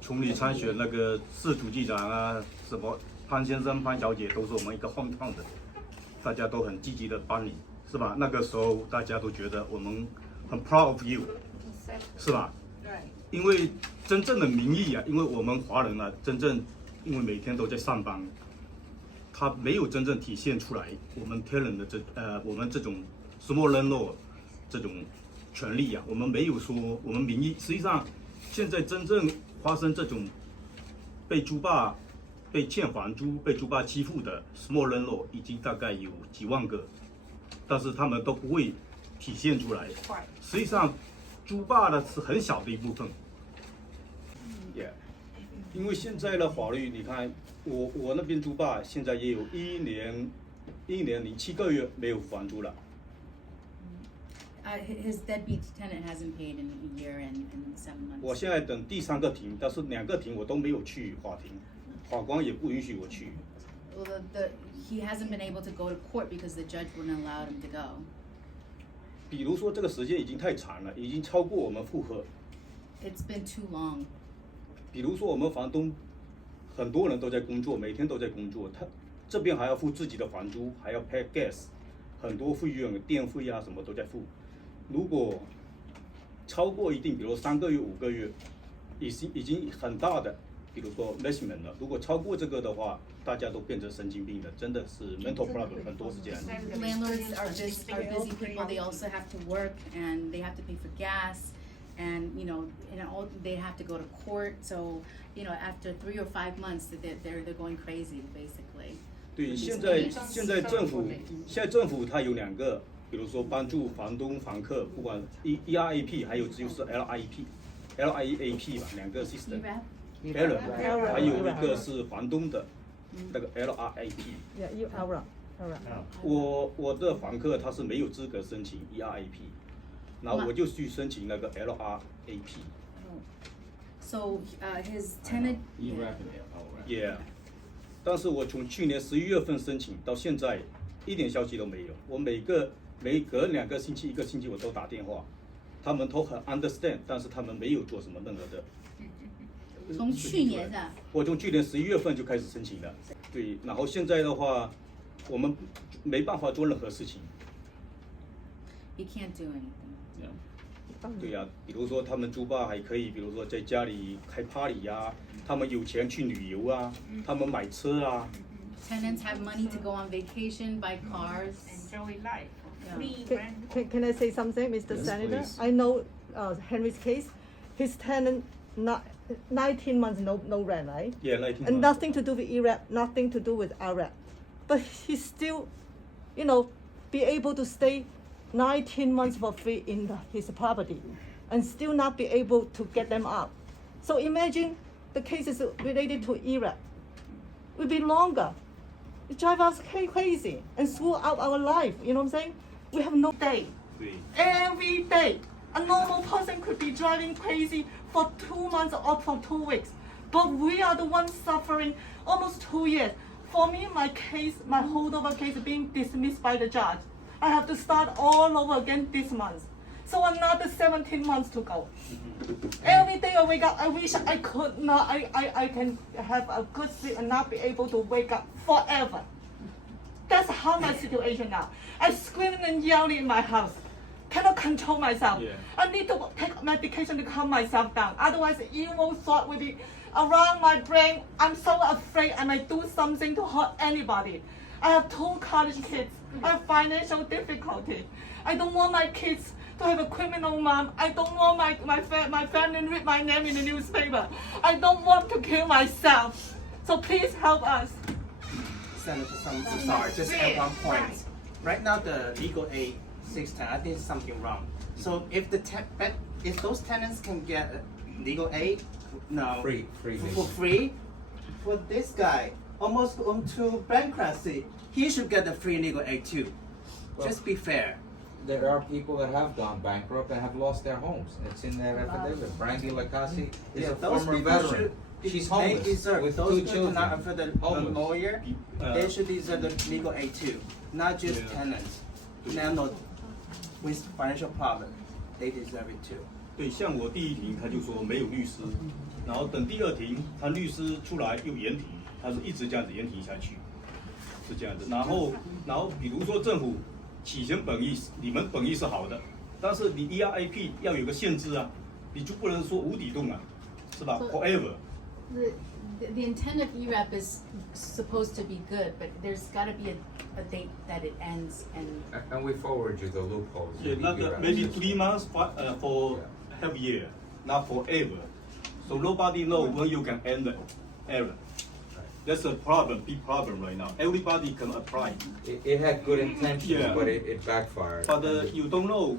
从你参选那个市主机长啊，什么潘先生、潘小姐都是我们一个hometown的，大家都很积极的帮你，是吧？那个时候大家都觉得我们很 proud of you， 是吧？因为真正的民意啊，因为我们华人啊，真正因为每天都在上班，他没有真正体现出来我们 tenant 的我们这种 small landlord 这种权利啊，我们没有说我们民意，实际上现在真正发生这种被租霸、被欠房租、被租霸欺负的 small landlord 已经大概有几万个，但是他们都不会体现出来。实际上，租霸的是很小的一部分。Yeah， 因为现在的法律，你看我那边租霸现在也有1年07个月没有房租了。His deadbeat tenant hasn't paid in a year and 7 months. 我现在等第3个庭，但是2个庭我都没有去法庭，法官也不允许我去。Well, he hasn't been able to go to court because the judge wouldn't allow him to go. 比如说这个时间已经太长了，已经超过我们负荷。It's been too long. 比如说我们房东很多人都在工作，每天都在工作，他这边还要付自己的房租，还要 pay gas， 很多费用，电费啊什么都在付。如果超过一定，比如3个月、5个月，已经很大的，比如说 measurement 了。如果超过这个的话，大家都变成神经病了，真的是 mental problem 很多是这样的。Landlords are busy people. They also have to work and they have to pay for gas, and they have to go to court. So after 3 or 5 months, they're going crazy basically. 对，现在政府它有2个。比如说帮助房东、房客，不管 ERAP 还有就是 LIAP 吧，2个 system。还有一个是房东的那个 LRAP。我的房客他是没有资格申请 ERAP， 然后我就去申请那个 LRAP。So his tenant. Yeah， 但是我从去年11月份申请到现在，一点消息都没有。我每隔2个星期、1个星期我都打电话，他们都很 understand， 但是他们没有做什么任何的。从去年的。我从去年11月份就开始申请了，对，然后现在的话，我们没办法做任何事情。You can't do anything. 对呀，比如说他们租霸还可以，比如说在家里开 party 呀，他们有钱去旅游啊，他们买车啊。Tenants have money to go on vacation, buy cars, enjoy life. Can I say something, Mr. Yes, Senator? please. I know Henry's case. His tenant 19 months no rent, right? Yeah, 19 months. And nothing to do with IRAP, nothing to do with IRAP. But he still, be able to stay 19 months for free in his property and still not be able to get them out. So imagine the cases related to IRAP will be longer. It drives us crazy and screw out our life, you know what I'm saying? We have no day. Every day, a normal person could be driving crazy for 2 months or for 2 weeks. But we are the ones suffering almost 2 years. For me, my holdover case being dismissed by the judge. I have to start all over again this month. So another 17 months to go. Every day I wake up, I wish I could not, I can have a good sleep and not be able to wake up forever. That's how my situation now. I'm screaming and yelling in my house. Cannot control myself. Yeah. I need to take medication to calm myself down. Otherwise, evil thought will be around my brain. I'm so afraid I might do something to hurt anybody. I have 2 college kids. I have financial difficulty. I don't want my kids to have a criminal mom. I don't want my family read my name in the newspaper. I don't want to kill myself. So please help us. Senator, I'm sorry, just at one point. Right now, the legal aid 610, I think something wrong. So if if those tenants can get legal aid, no, Free. for free, for this guy almost going to bankruptcy, he should get the free legal aid too. Well, Just be fair. There are people that have gone bankrupt and have lost their homes. It's in their affidavit. Brandy Lacassi is a those former people veteran. She's they homeless deserve, with those 2 people children. cannot afford the Homeless. lawyer, they should deserve the legal aid too, not just Yeah. tenants. Landlord with financial problem, they deserve it too. 对，像我第一庭他就说没有律师，然后等第2庭他律师出来又延庭，他是一直这样子延庭下去，是这样子。然后比如说政府起先你们本意是好的，但是你 ERIP 要有个限制啊，你就不能说无底洞啊，是吧 ？Forever。 The intent of ERAP is supposed to be good, but there's got to be a date that it ends And we forward you the loopholes. Yeah, in not the maybe system. 3 months for half year, not forever. So nobody know when you can end the error. That's a problem, big problem right now. Everybody can apply. It had good intentions, Yeah. but it backfired. But you don't know,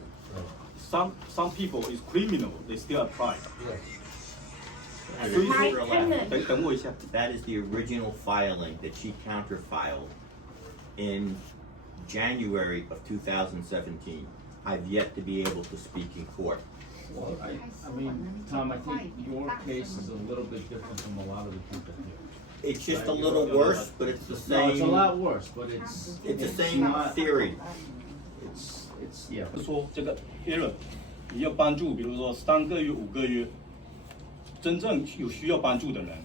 some people is criminal, they still apply. Yes. 所以说，等我一下。 That is the original filing that she counterfiled in January of 2017. I've yet to be able to speak in court. Well, I mean, Tom, I think your case is a little bit different from a lot of the people here. It's just a little worse, but it's the No, it's a same, lot worse, but it's the same theory. It's yeah. 说这个 error，你要帮助，比如说3个月、5个月，真正有需要帮助的人，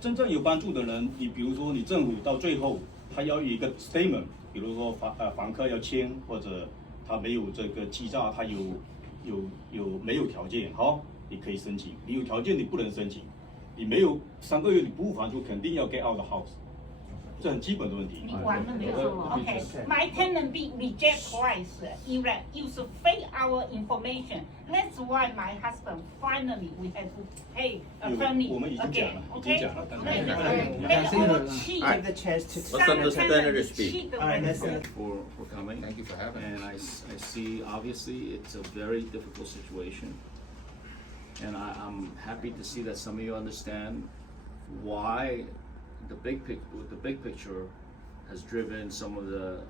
真正有帮助的人，你比如说你政府到最后，他要有一个 statement， 比如说房客要签，或者他没有这个欺诈，他没有条件，好，你可以申请。你有条件你不能申请，你没有3个月你不付房租，肯定要 get out the house。 这很基本的问题。你完了没有 ？Okay, my tenant be reject twice. Iraq use fake our information. That's why my husband finally we had to pay attorney 我们已经讲 again. 了，已 Okay, 经讲了。 they all cheat. Alright. Give the chance to. Let's let the senator Tenant speak. cheat the Alright, rent. that's it. For coming. Thank you for having us. And I see, obviously, it's a very difficult situation. And I'm happy to see that some of you understand why the big picture has driven some of the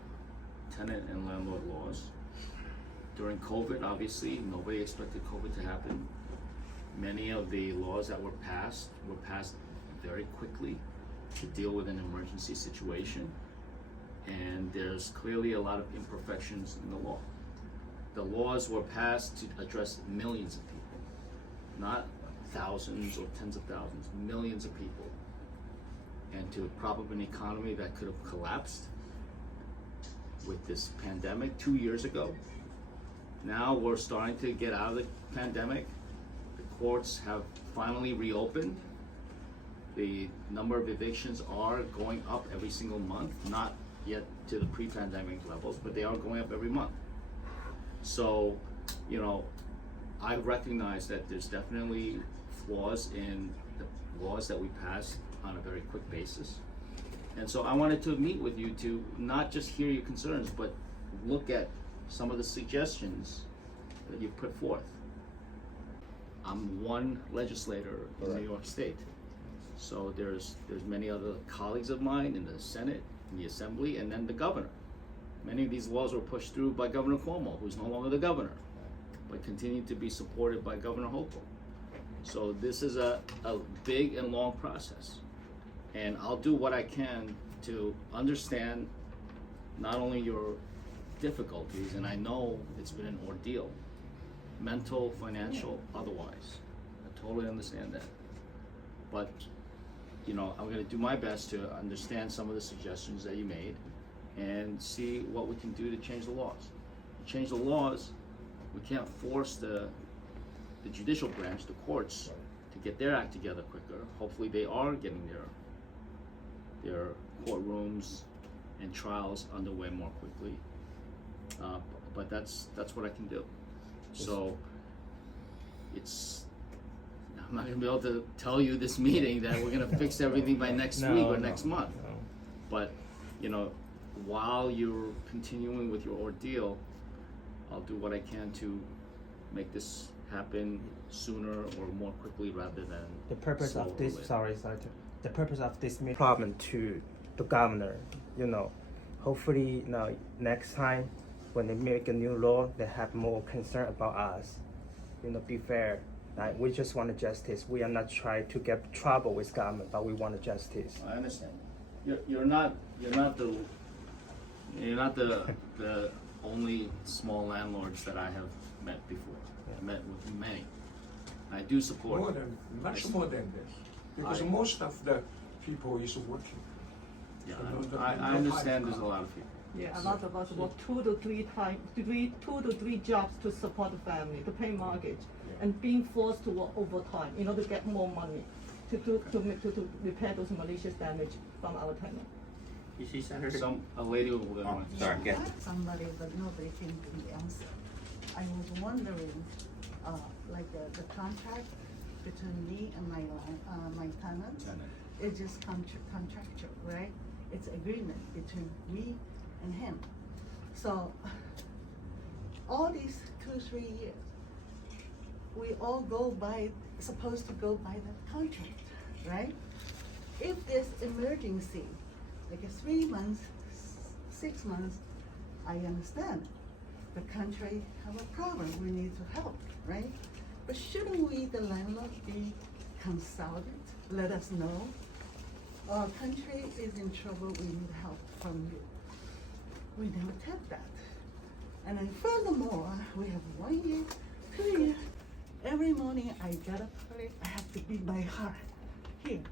tenant and landlord laws. During COVID, obviously, nobody expected COVID to happen. Many of the laws that were passed very quickly to deal with an emergency situation. And there's clearly a lot of imperfections in the law. The laws were passed to address millions of people, not thousands or tens of thousands, millions of people. And to prop up an economy that could have collapsed with this pandemic 2 years ago. Now we're starting to get out of the pandemic. The courts have finally reopened. The number of evictions are going up every single month, not yet to the pre-pandemic levels, but they are going up every month. So, you know, I recognize that there's definitely flaws in the laws that we passed on a very quick basis. And so I wanted to meet with you to not just hear your concerns, but look at some of the suggestions that you've put forth. I'm one legislator in New York State. So there's many other colleagues of mine in the Senate, in the Assembly, and then the governor. Many of these laws were pushed through by Governor Cuomo, who's no longer the governor, but continue to be supported by Governor Hochul. So this is a big and long process. And I'll do what I can to understand not only your difficulties, and I know it's been an ordeal, mental, financial, otherwise. I totally understand that. But you know, I'm gonna do my best to understand some of the suggestions that you made and see what we can do to change the laws. Change the laws, we can't force the judicial branch, the courts, to get their act together quicker. Hopefully they are getting their courtrooms and trials underway more quickly. But that's what I can do. So I'm not gonna be able to tell you this meeting that we're gonna fix everything by next week or next month. But, you know, while you're continuing with your ordeal, I'll do what I can to make this happen sooner or more quickly rather than The purpose of this, slower. the purpose of this problem to the governor, you know, hopefully, you know, next time when they make a new law, they have more concern about us, you know, be fair. Like, we just want justice. We are not trying to get trouble with government, but we want justice. I understand. You're not the only small landlords that I have met before. I met with many. I do support. Much more than this, because most of the people is working. Yeah, So I understand there's a lot of people. Yeah, a lot of us work 2 to 3 jobs to support the family, to pay mortgage, and being forced to work overtime, you know, to get more money, to repair those malicious damage from our tenant. You see, Senator? A lady will. Sorry, get. Somebody, but nobody can give the answer. I was wondering, like the contract between me and my tenant, it's just contractual, right? It's agreement between me and him. So all these 2-3 years, we all supposed to go by the contract, right? If there's emergency, like 3 months, 6 months, I understand. The country have a problem, we need to help, right? But shouldn't we, the landlord, be consulted, let us know, our country is in trouble, we need help from you. We never take that. And then furthermore, we have 1 year, 2 years. Every morning I get up early, I have to beat my heart here.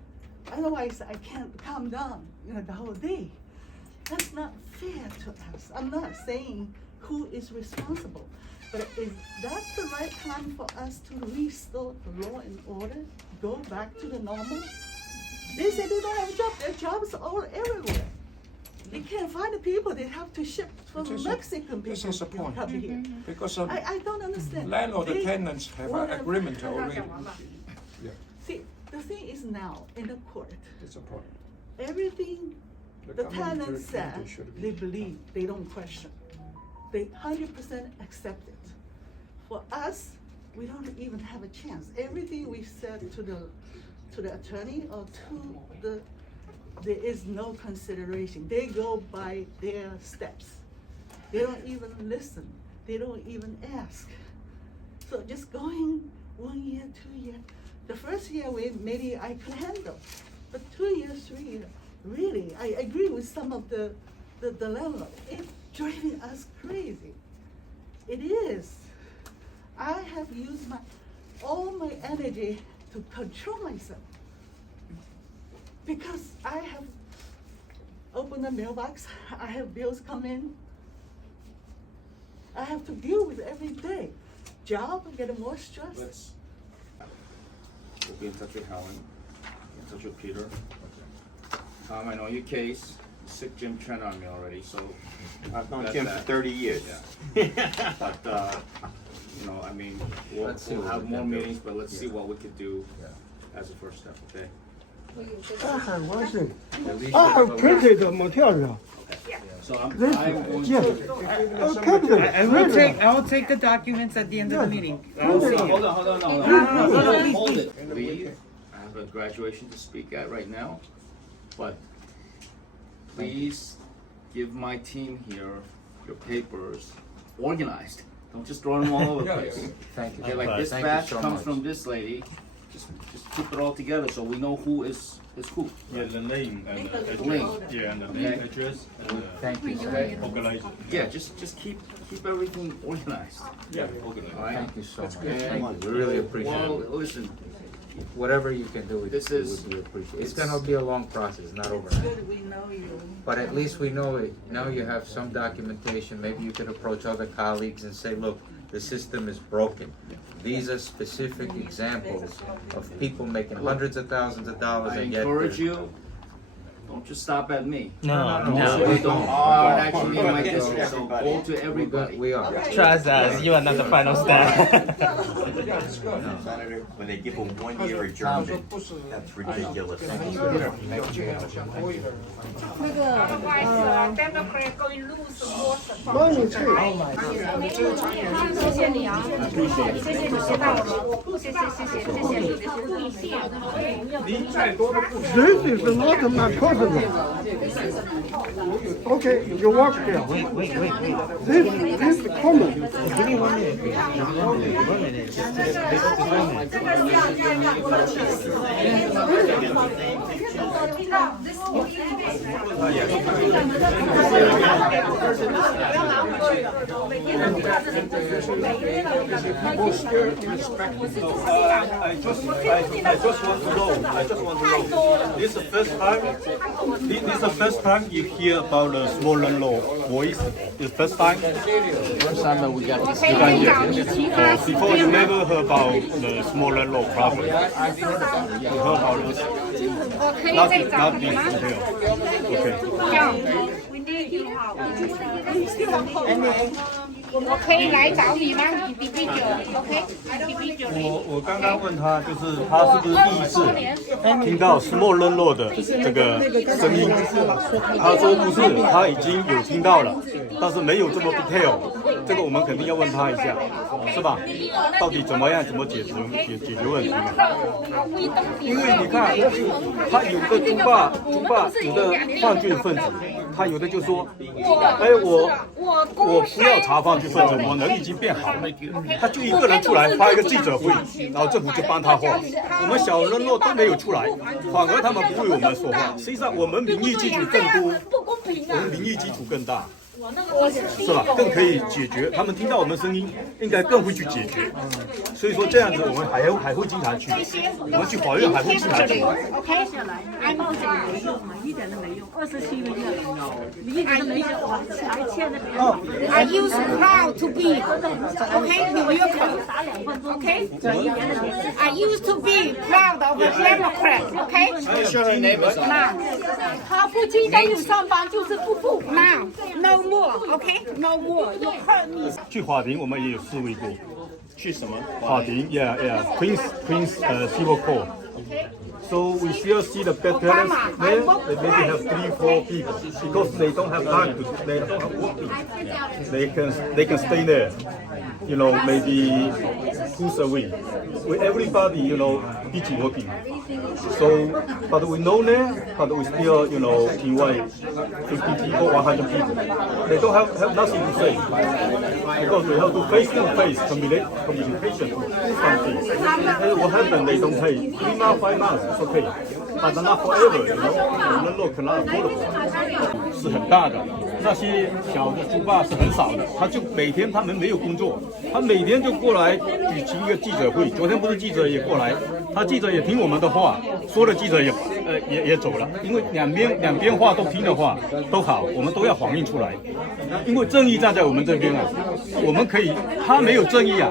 Otherwise I can't calm down, you know, the whole day. That's not fair to us. I'm not saying who is responsible, but is that the right time for us to restore the law and order, go back to the normal? They say they don't have a job, their jobs are all everywhere. They can't find the people, they have to ship from Mexican people. This is the point, come here. because I don't understand. landlord and tenants have an agreement already. Yeah, See, the thing is now in the court, it's a point. everything the tenant said, they believe, they don't question. They 100% accept it. For us, we don't even have a chance. Everything we said to the attorney or to there is no consideration. They go by their steps. They don't even listen. They don't even ask. So just going 1 year, 2 years. The first year maybe I could handle, but 2 years, 3 years, really, I agree with some of the landlord. It's driving us crazy. It is. I have used all my energy to control myself. Because I have opened the mailbox, I have bills come in. I have to deal with it every day. Job, getting more stress. We'll be in touch with Helen, in touch with Peter. Tom, I know your case. You sick Jim Trent on me already, so. I've known Jim for 30 years. Yeah. But, you know, I mean, we'll have more meetings, but let's see what we could do as a first step, okay? I have printed the material. So I'm This, going yes. to. Printed. I will take the documents at the end of the meeting. Hold on, hold it. Leave. I have a graduation to speak at right now, but please give my team here your papers organized. Don't just throw them all over the place. Thank you. Okay, like this batch comes from this lady. Just keep it all together so we know who is who. Yeah, the name and the address. Link. Yeah, and the name, address, and Thank you, sir. the organizer. Yeah, just keep everything organized. Yeah, organizer. All right. Thank you so much. And Thank you. We really appreciate well, it. listen, whatever you can do, it would be appreciated. It's gonna be a long process, not overnight. Good, we know you. But at least we know it. Now you have some documentation. Maybe you could approach other colleagues and say, look, the system is broken. These are specific examples of people making hundreds of thousands of dollars I and yet encourage you, don't just stop at me. No. We don't are actually in my district, so go to everybody. We are. Trust us, you are not the final step. Senator, when they give a 1-year adjournment, that's ridiculous. Democrat going lose more support. 帮你去。谢谢你啊，谢谢你接待我们，谢谢你。This is not my problem. Okay, you walk there. Wait. This is common. Give me 1 minute, please. 1 minute. People scared to respect you. I just want to know. This is the first time you hear about the small landlord voice. It's first time. First time that we got this. You can hear. Before you never heard about the small landlord problem. You heard about this. Not this detail. Okay. 我可以来找你吗 ？Individual， OK？ 我刚刚问他，就是他是不是第一次听到 small landlord 的这个声音？他说不是，他已经有听到了，但是没有这么 detail。这个我们肯定要问他一下，是吧？到底怎么解决问题嘛？因为你看，他有的猪爸有的犯罪分子，他有的就说，哎我不要查犯罪分子，我能力已经变好了，他就一个人出来发一个记者会，然后政府就帮他画。我们小人落都没有出来，反而他们不为我们说话。实际上我们民意基础更多，我们民意基础更大。是吧？更可以解决，他们听到我们声音，应该更会去解决。所以说这样子，我们还会经常去，我们去法院还会经常去。拍下来，报警没用嘛，一点都没用，27个月，你一点都没用，我还欠着别人。I use proud to be, OK? 纽约客，OK? I used to be proud of a Democrat, OK? 那他不经常有上班，就是不付。Now, no more, OK? No more. You hurt me. 去法庭我们也有示威过。去什么？法庭 Queens Civil Court. So we still see the bad tenants there. They maybe have 3-4 people because they don't have time they don't have working. They can stay there, maybe 2 a week. With everybody, busy working. So, but we know there, but we still, invite 50 people, 100 people. They don't have nothing to say because we have to face-to-face communication to do something. And what happened? They don't pay 3 months, 5 months. It's okay, but not forever. Landlord cannot afford. 是很大的，那些小的猪爸是很少的。他就每天他们没有工作，他每天就过来举行一个记者会。昨天不是记者也过来，他记者也听我们的话，说了记者也走了，因为两边话都听的话都好，我们都要反映出来。因为正义站在我们这边啊，我们可以，他没有正义啊，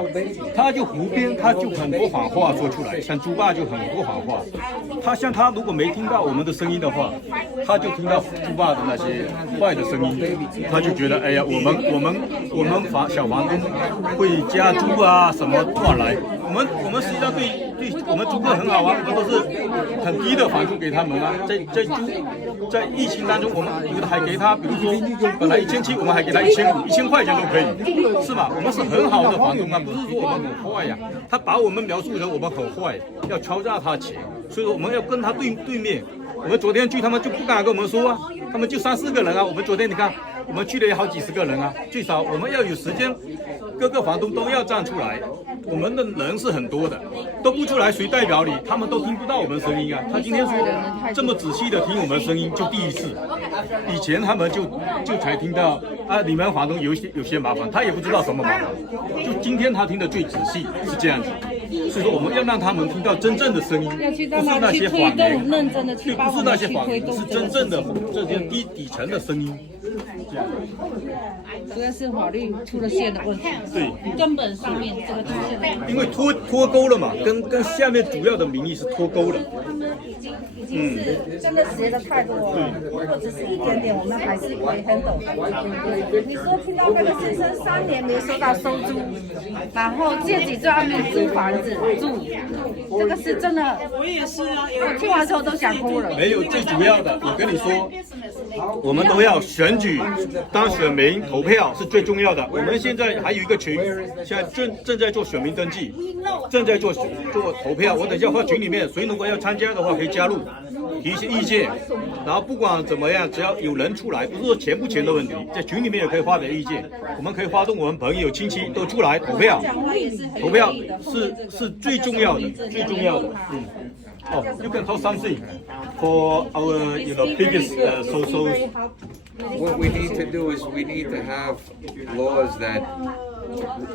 他就胡编，他就很多谎话说出来，像猪爸就很多谎话。他如果没听到我们的声音的话，他就听到猪爸的那些坏的声音，他就觉得哎呀，我们小房东会加租啊什么乱来。我们实际上对我们租客很好啊，我们都是很低的房租给他们啊。在疫情当中，我们有的还给他，比如说本来1700，我们还给他1500，1000块钱都可以，是吧？我们是很好的房东啊，不是说我们很坏呀。他把我们描述成我们很坏，要敲诈他钱，所以说我们要跟他对面。我们昨天去，他们就不敢跟我们说啊，他们就3-4个人啊。我们昨天你看，我们去了有好几十个人啊，最少我们要有时间，各个房东都要站出来。我们的人是很多的，都不出来，谁代表你？他们都听不到我们声音啊。他今天说这么仔细的听我们声音，就第一次。以前他们就才听到啊，你们房东有些麻烦，他也不知道什么麻烦。就今天他听得最仔细，是这样子。所以说我们要让他们听到真正的声音，要去不是让他去那些谎推动，言，认真的去对，不是帮我们去那些谎言，推动是真正的这些底层的声音。主要是法律出了现的问题，对，根本上面这个出现了问题。因为脱钩了嘛，跟下面主要的民意是脱钩了。他们已经是真的学的太多了，如果只是一点点，我们还是可以 handle。你说听到那个先生3年没收到收租，然后自己在外面租房子住，这个是真的。我也是啊，我听完之后都想哭了。没有，最主要的，我跟你说，我们都要选举，当选民投票是最重要的。我们现在还有一个群，现在正在做选民登记，正在做投票。我等一下放群里面，谁如果要参加的话可以加入，提一些意见。然后不管怎么样，只要有人出来，不是说钱不钱的问题，在群里面也可以发表意见。我们可以发动我们朋友亲戚都出来投票，投票是最重要的，最重要的。Oh, you can talk something for our, biggest social. What we need to do is we need to have laws that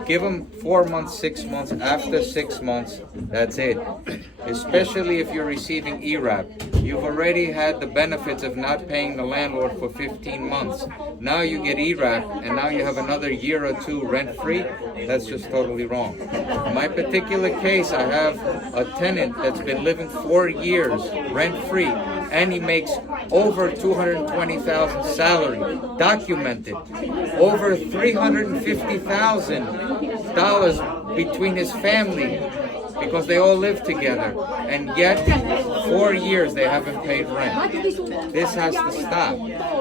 give them 4 months, 6 months. After 6 months, that's it. Especially if you're receiving ERAP. You've already had the benefits of not paying the landlord for 15 months. Now you get ERAP, and now you have another year or two rent-free. That's just totally wrong. In my particular case, I have a tenant that's been living 4 years rent-free, and he makes over $220,000 salary, documented, over $350,000 between his family, because they all live together, and yet 4 years they haven't paid rent. This has to stop.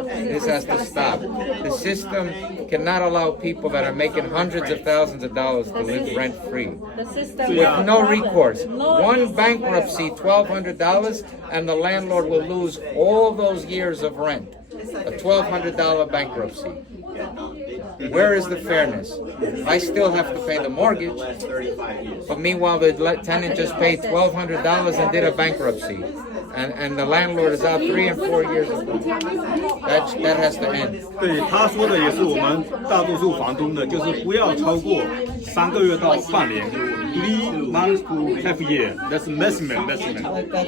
This has to stop. The system cannot allow people that are making hundreds of thousands of dollars to live rent-free with no recourse. One bankruptcy, $1,200, and the landlord will lose all those years of rent. A $1,200 bankruptcy. Where is the fairness? I still have to pay the mortgage, but meanwhile the tenant just paid $1,200 and did a bankruptcy, and the landlord is out 3 and 4 years. That has to end. 对，他说的也是我们大多数房东的，就是不要超过3个月到半年。3 months to half a year. That's maximum. That's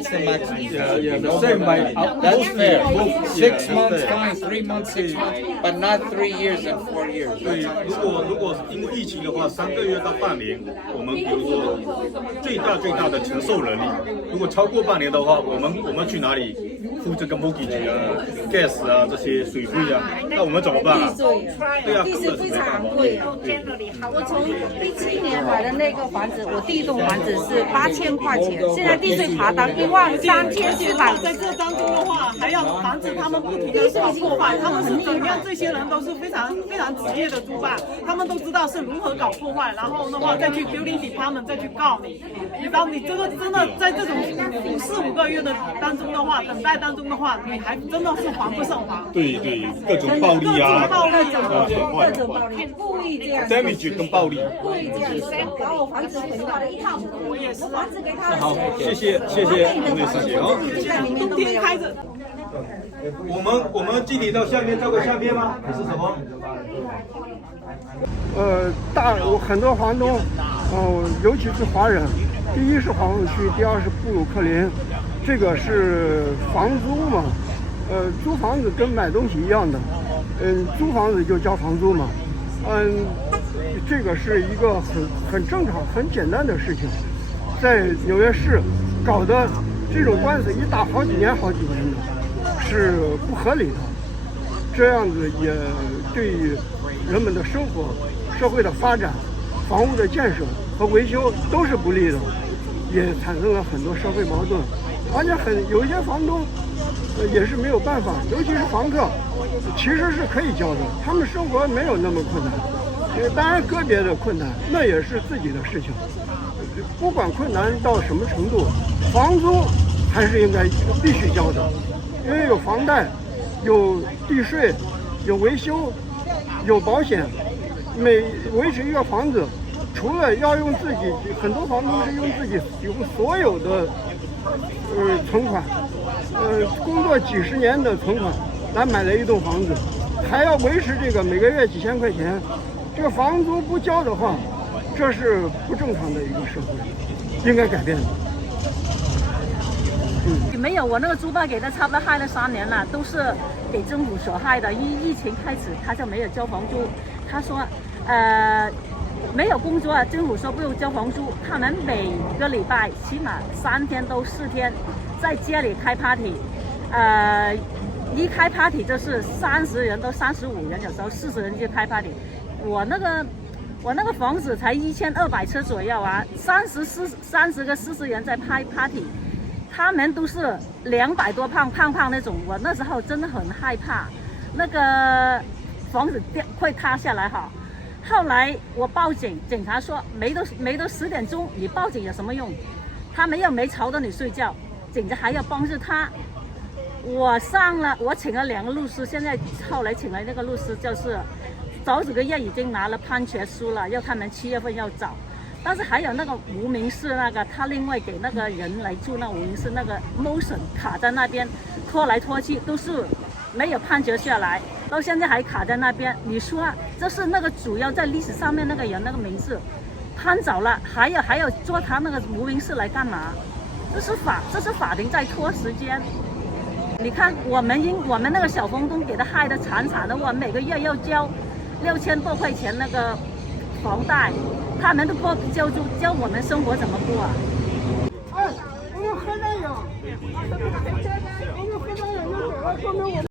the maximum. Yeah, the same by That's fair. 6 months, fine. 3 months, 6 months, but not 3 years and 4 years. 对，如果因为疫情的话，3个月到半年，我们比如说最大的承受能力。如果超过半年的话，我们去哪里付这个 mortgage 啊、gas 啊这些水费啊？那我们怎么办啊？对啊，地税非常昂贵。我从17年买的那个房子，我第一栋房子是8000块钱，现在地税爬到13400。在这当中的话，还要防止他们不停的搞破坏。他们是怎样？这些人都是非常职业的租霸，他们都知道是如何搞破坏，然后的话再去 building department 再去告你。然后你这个真的在这种4、5个月的当中的话，等待当中的话，你还真的是防不胜防。对，各种暴力啊，各种暴力，故意这样 damage 跟暴力，故意这样子，把我房子毁掉了一塌糊涂。我也是，房子给他。好，谢谢，因为时间哦。冬天开着。我们具体到下面照个相片吗？还是什么？很多房东，尤其是华人，第一是黄浦区，第二是布鲁克林，这个是房租嘛，租房子跟买东西一样的，租房子就交房租嘛，这个是一个很正常、很简单的事情，在纽约市搞的这种官司一打好几年的，是不合理的，这样子也对于人们的生活、社会的发展、房屋的建设和维修都是不利的，也产生了很多社会矛盾，而且有一些房东也是没有办法，尤其是房客，其实是可以交的，他们生活没有那么困难，当然个别的困难那也是自己的事情，不管困难到什么程度，房租还是应该必须交的，因为有房贷、有地税、有维修、有保险，维持一个房子，除了要用自己，很多房东是用所有的存款，工作几十年的存款来买了一栋房子，还要维持这个每个月几千块钱，这个房租不交的话，这是不正常的一个社会，应该改变的。没有，我那个猪爸给他差不多害了3年了，都是给政府所害的。疫情开始他就没有交房租，他说没有工作，政府说不用交房租，他们每个礼拜起码3天到4天在家里开 party，一开 party 就是30人到35人，有时候40人就开 party。我那个房子才1200尺左右啊，30个40人在拍 party， 他们都是200多胖那种。我那时候真的很害怕，那个房子会塌下来哈。后来我报警，警察说没到10点钟，你报警有什么用？他们又没吵到你睡觉，警察还要帮助他。我请了2个律师，现在后来请了那个律师，就是早几个月已经拿了判决书了，要他们7月份要找。但是还有那个无名氏他另外给那个人来住那无名氏那个 motion 卡在那边，拖来拖去都是没有判决下来，到现在还卡在那边。你说这是那个主要在历史上面那个人那个名字判走了，还有做他那个无名氏来干嘛？这是法庭在拖时间。你看我们那个小房东给他害得惨的，我每个月要交6000多块钱那个房贷，他们都不交租，教我们生活怎么过啊？我们河南人，我们河南人就走了，说明我们。